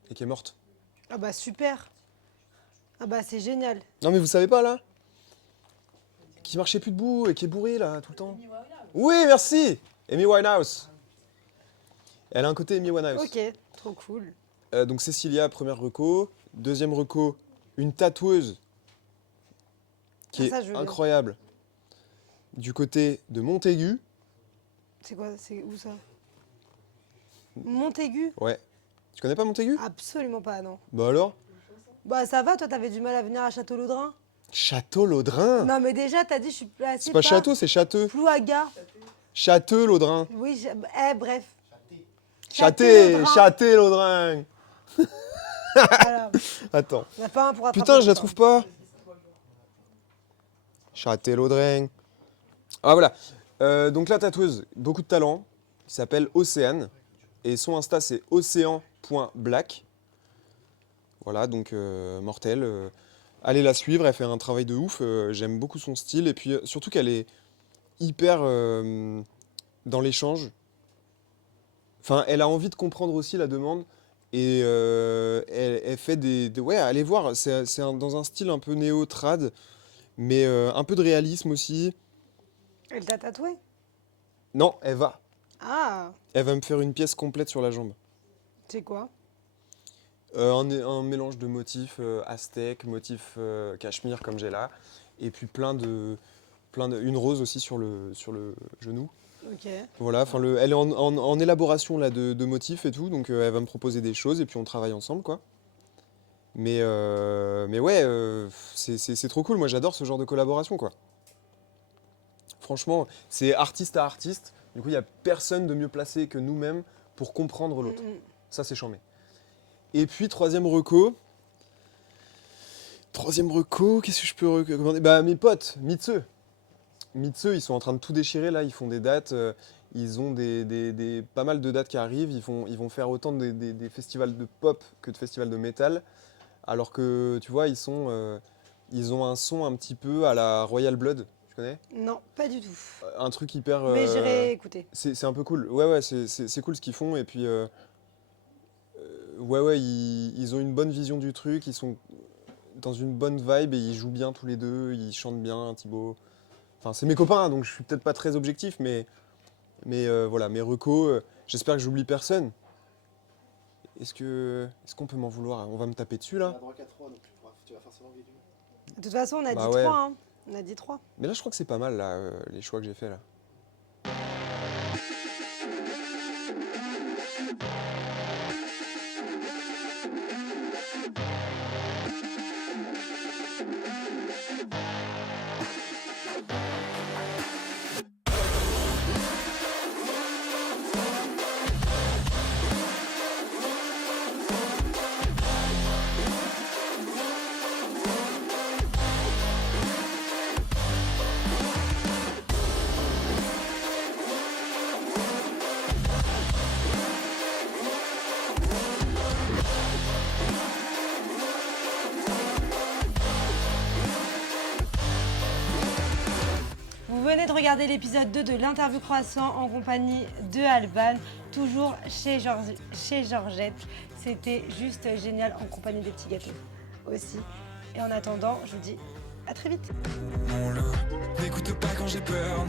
Et qui est morte. Ah bah super. Ah bah c'est génial. Non, mais vous savez pas, là? Qui marchait plus debout et qui est bourrée, là, tout le temps. Oui, merci! Amy Winehouse. Elle a un côté Amy Winehouse. Ok, trop cool. Donc Cécilia, première reco. Deuxième reco, une tatoueuse qui Ah, ça, je est veux bien. incroyable. Du côté de Montaigu. C'est quoi? C'est où ça? Montaigu? Ouais. Tu connais pas Montaigu? Absolument pas, non. Bah alors? Bah ça va, toi t'avais du mal à venir à Château-Laudrin? Château-Laudrin? Non mais déjà t'as dit je suis placée C'est pas château, c'est châteux. Plouaga. Château-Laudrin. Oui, bref. Châté, Château-Laudrin. Châté-Laudrin. Voilà. Attends. On a pas un pour attraper Putain, je la l'autre. trouve pas. Châté-Laudrin. Ah voilà. Donc la tatoueuse, beaucoup de talent, qui s'appelle Océane. Et son Insta c'est océan.black. Voilà, donc mortel. Allez la suivre, elle fait un travail de ouf. J'aime beaucoup son style. Et puis surtout qu'elle est hyper dans l'échange. Enfin, elle a envie de comprendre aussi la demande. Et elle fait ouais, allez voir, dans un style un peu néo-trad, mais un peu de réalisme aussi. Elle t'a tatoué? Non, elle va. Ah, Elle va me faire une pièce complète sur la jambe. c'est quoi? Un mélange de motifs aztèques, motifs cachemire comme j'ai là, et puis une rose aussi sur le genou. Ok. Voilà, enfin elle est en élaboration là de motifs et tout, donc elle va me proposer des choses et puis on travaille ensemble quoi. Mais ouais, c'est trop cool. Moi j'adore ce genre de collaboration quoi. Franchement, c'est artiste à artiste. Du coup, il n'y a personne de mieux placé que nous-mêmes pour comprendre l'autre. Ça, c'est charmé. Et puis, troisième reco, qu'est-ce que je peux recommander? Bah, mes potes, Mitseux. Mitseux, ils sont en train de tout déchirer, là. Ils font des dates. Ils ont pas mal de dates qui arrivent. Ils vont faire autant des festivals de pop que de festivals de métal. Alors que, tu vois, ils ont un son un petit peu à la Royal Blood. Tu connais? Non, pas du tout. Un truc hyper... Mais j'irai écouter. C'est un peu cool. Ouais, c'est cool ce qu'ils font. Et puis, ouais, ils ont une bonne vision du truc. Ils sont dans une bonne vibe et ils jouent bien tous les deux. Ils chantent bien, Thibaut. Enfin, c'est mes copains, hein, donc je suis peut-être pas très objectif, mais voilà, mes recos. J'espère que j'oublie personne. Est-ce qu'on peut m'en vouloir? On va me taper dessus, On là? a droit qu'à 3, donc tu vas forcément oublier du De toute façon, on a Bah dit ouais. 3. Hein. On a dit 3. Mais là, je crois que c'est pas mal, là, les choix que j'ai faits, là. Vous venez de regarder l'épisode 2 de l'interview croissant en compagnie de Alban, toujours chez Georgette. C'était juste génial en compagnie des petits gâteaux aussi. Et en attendant, je vous dis à très vite. Mon loup, n'écoute pas quand j'ai peur,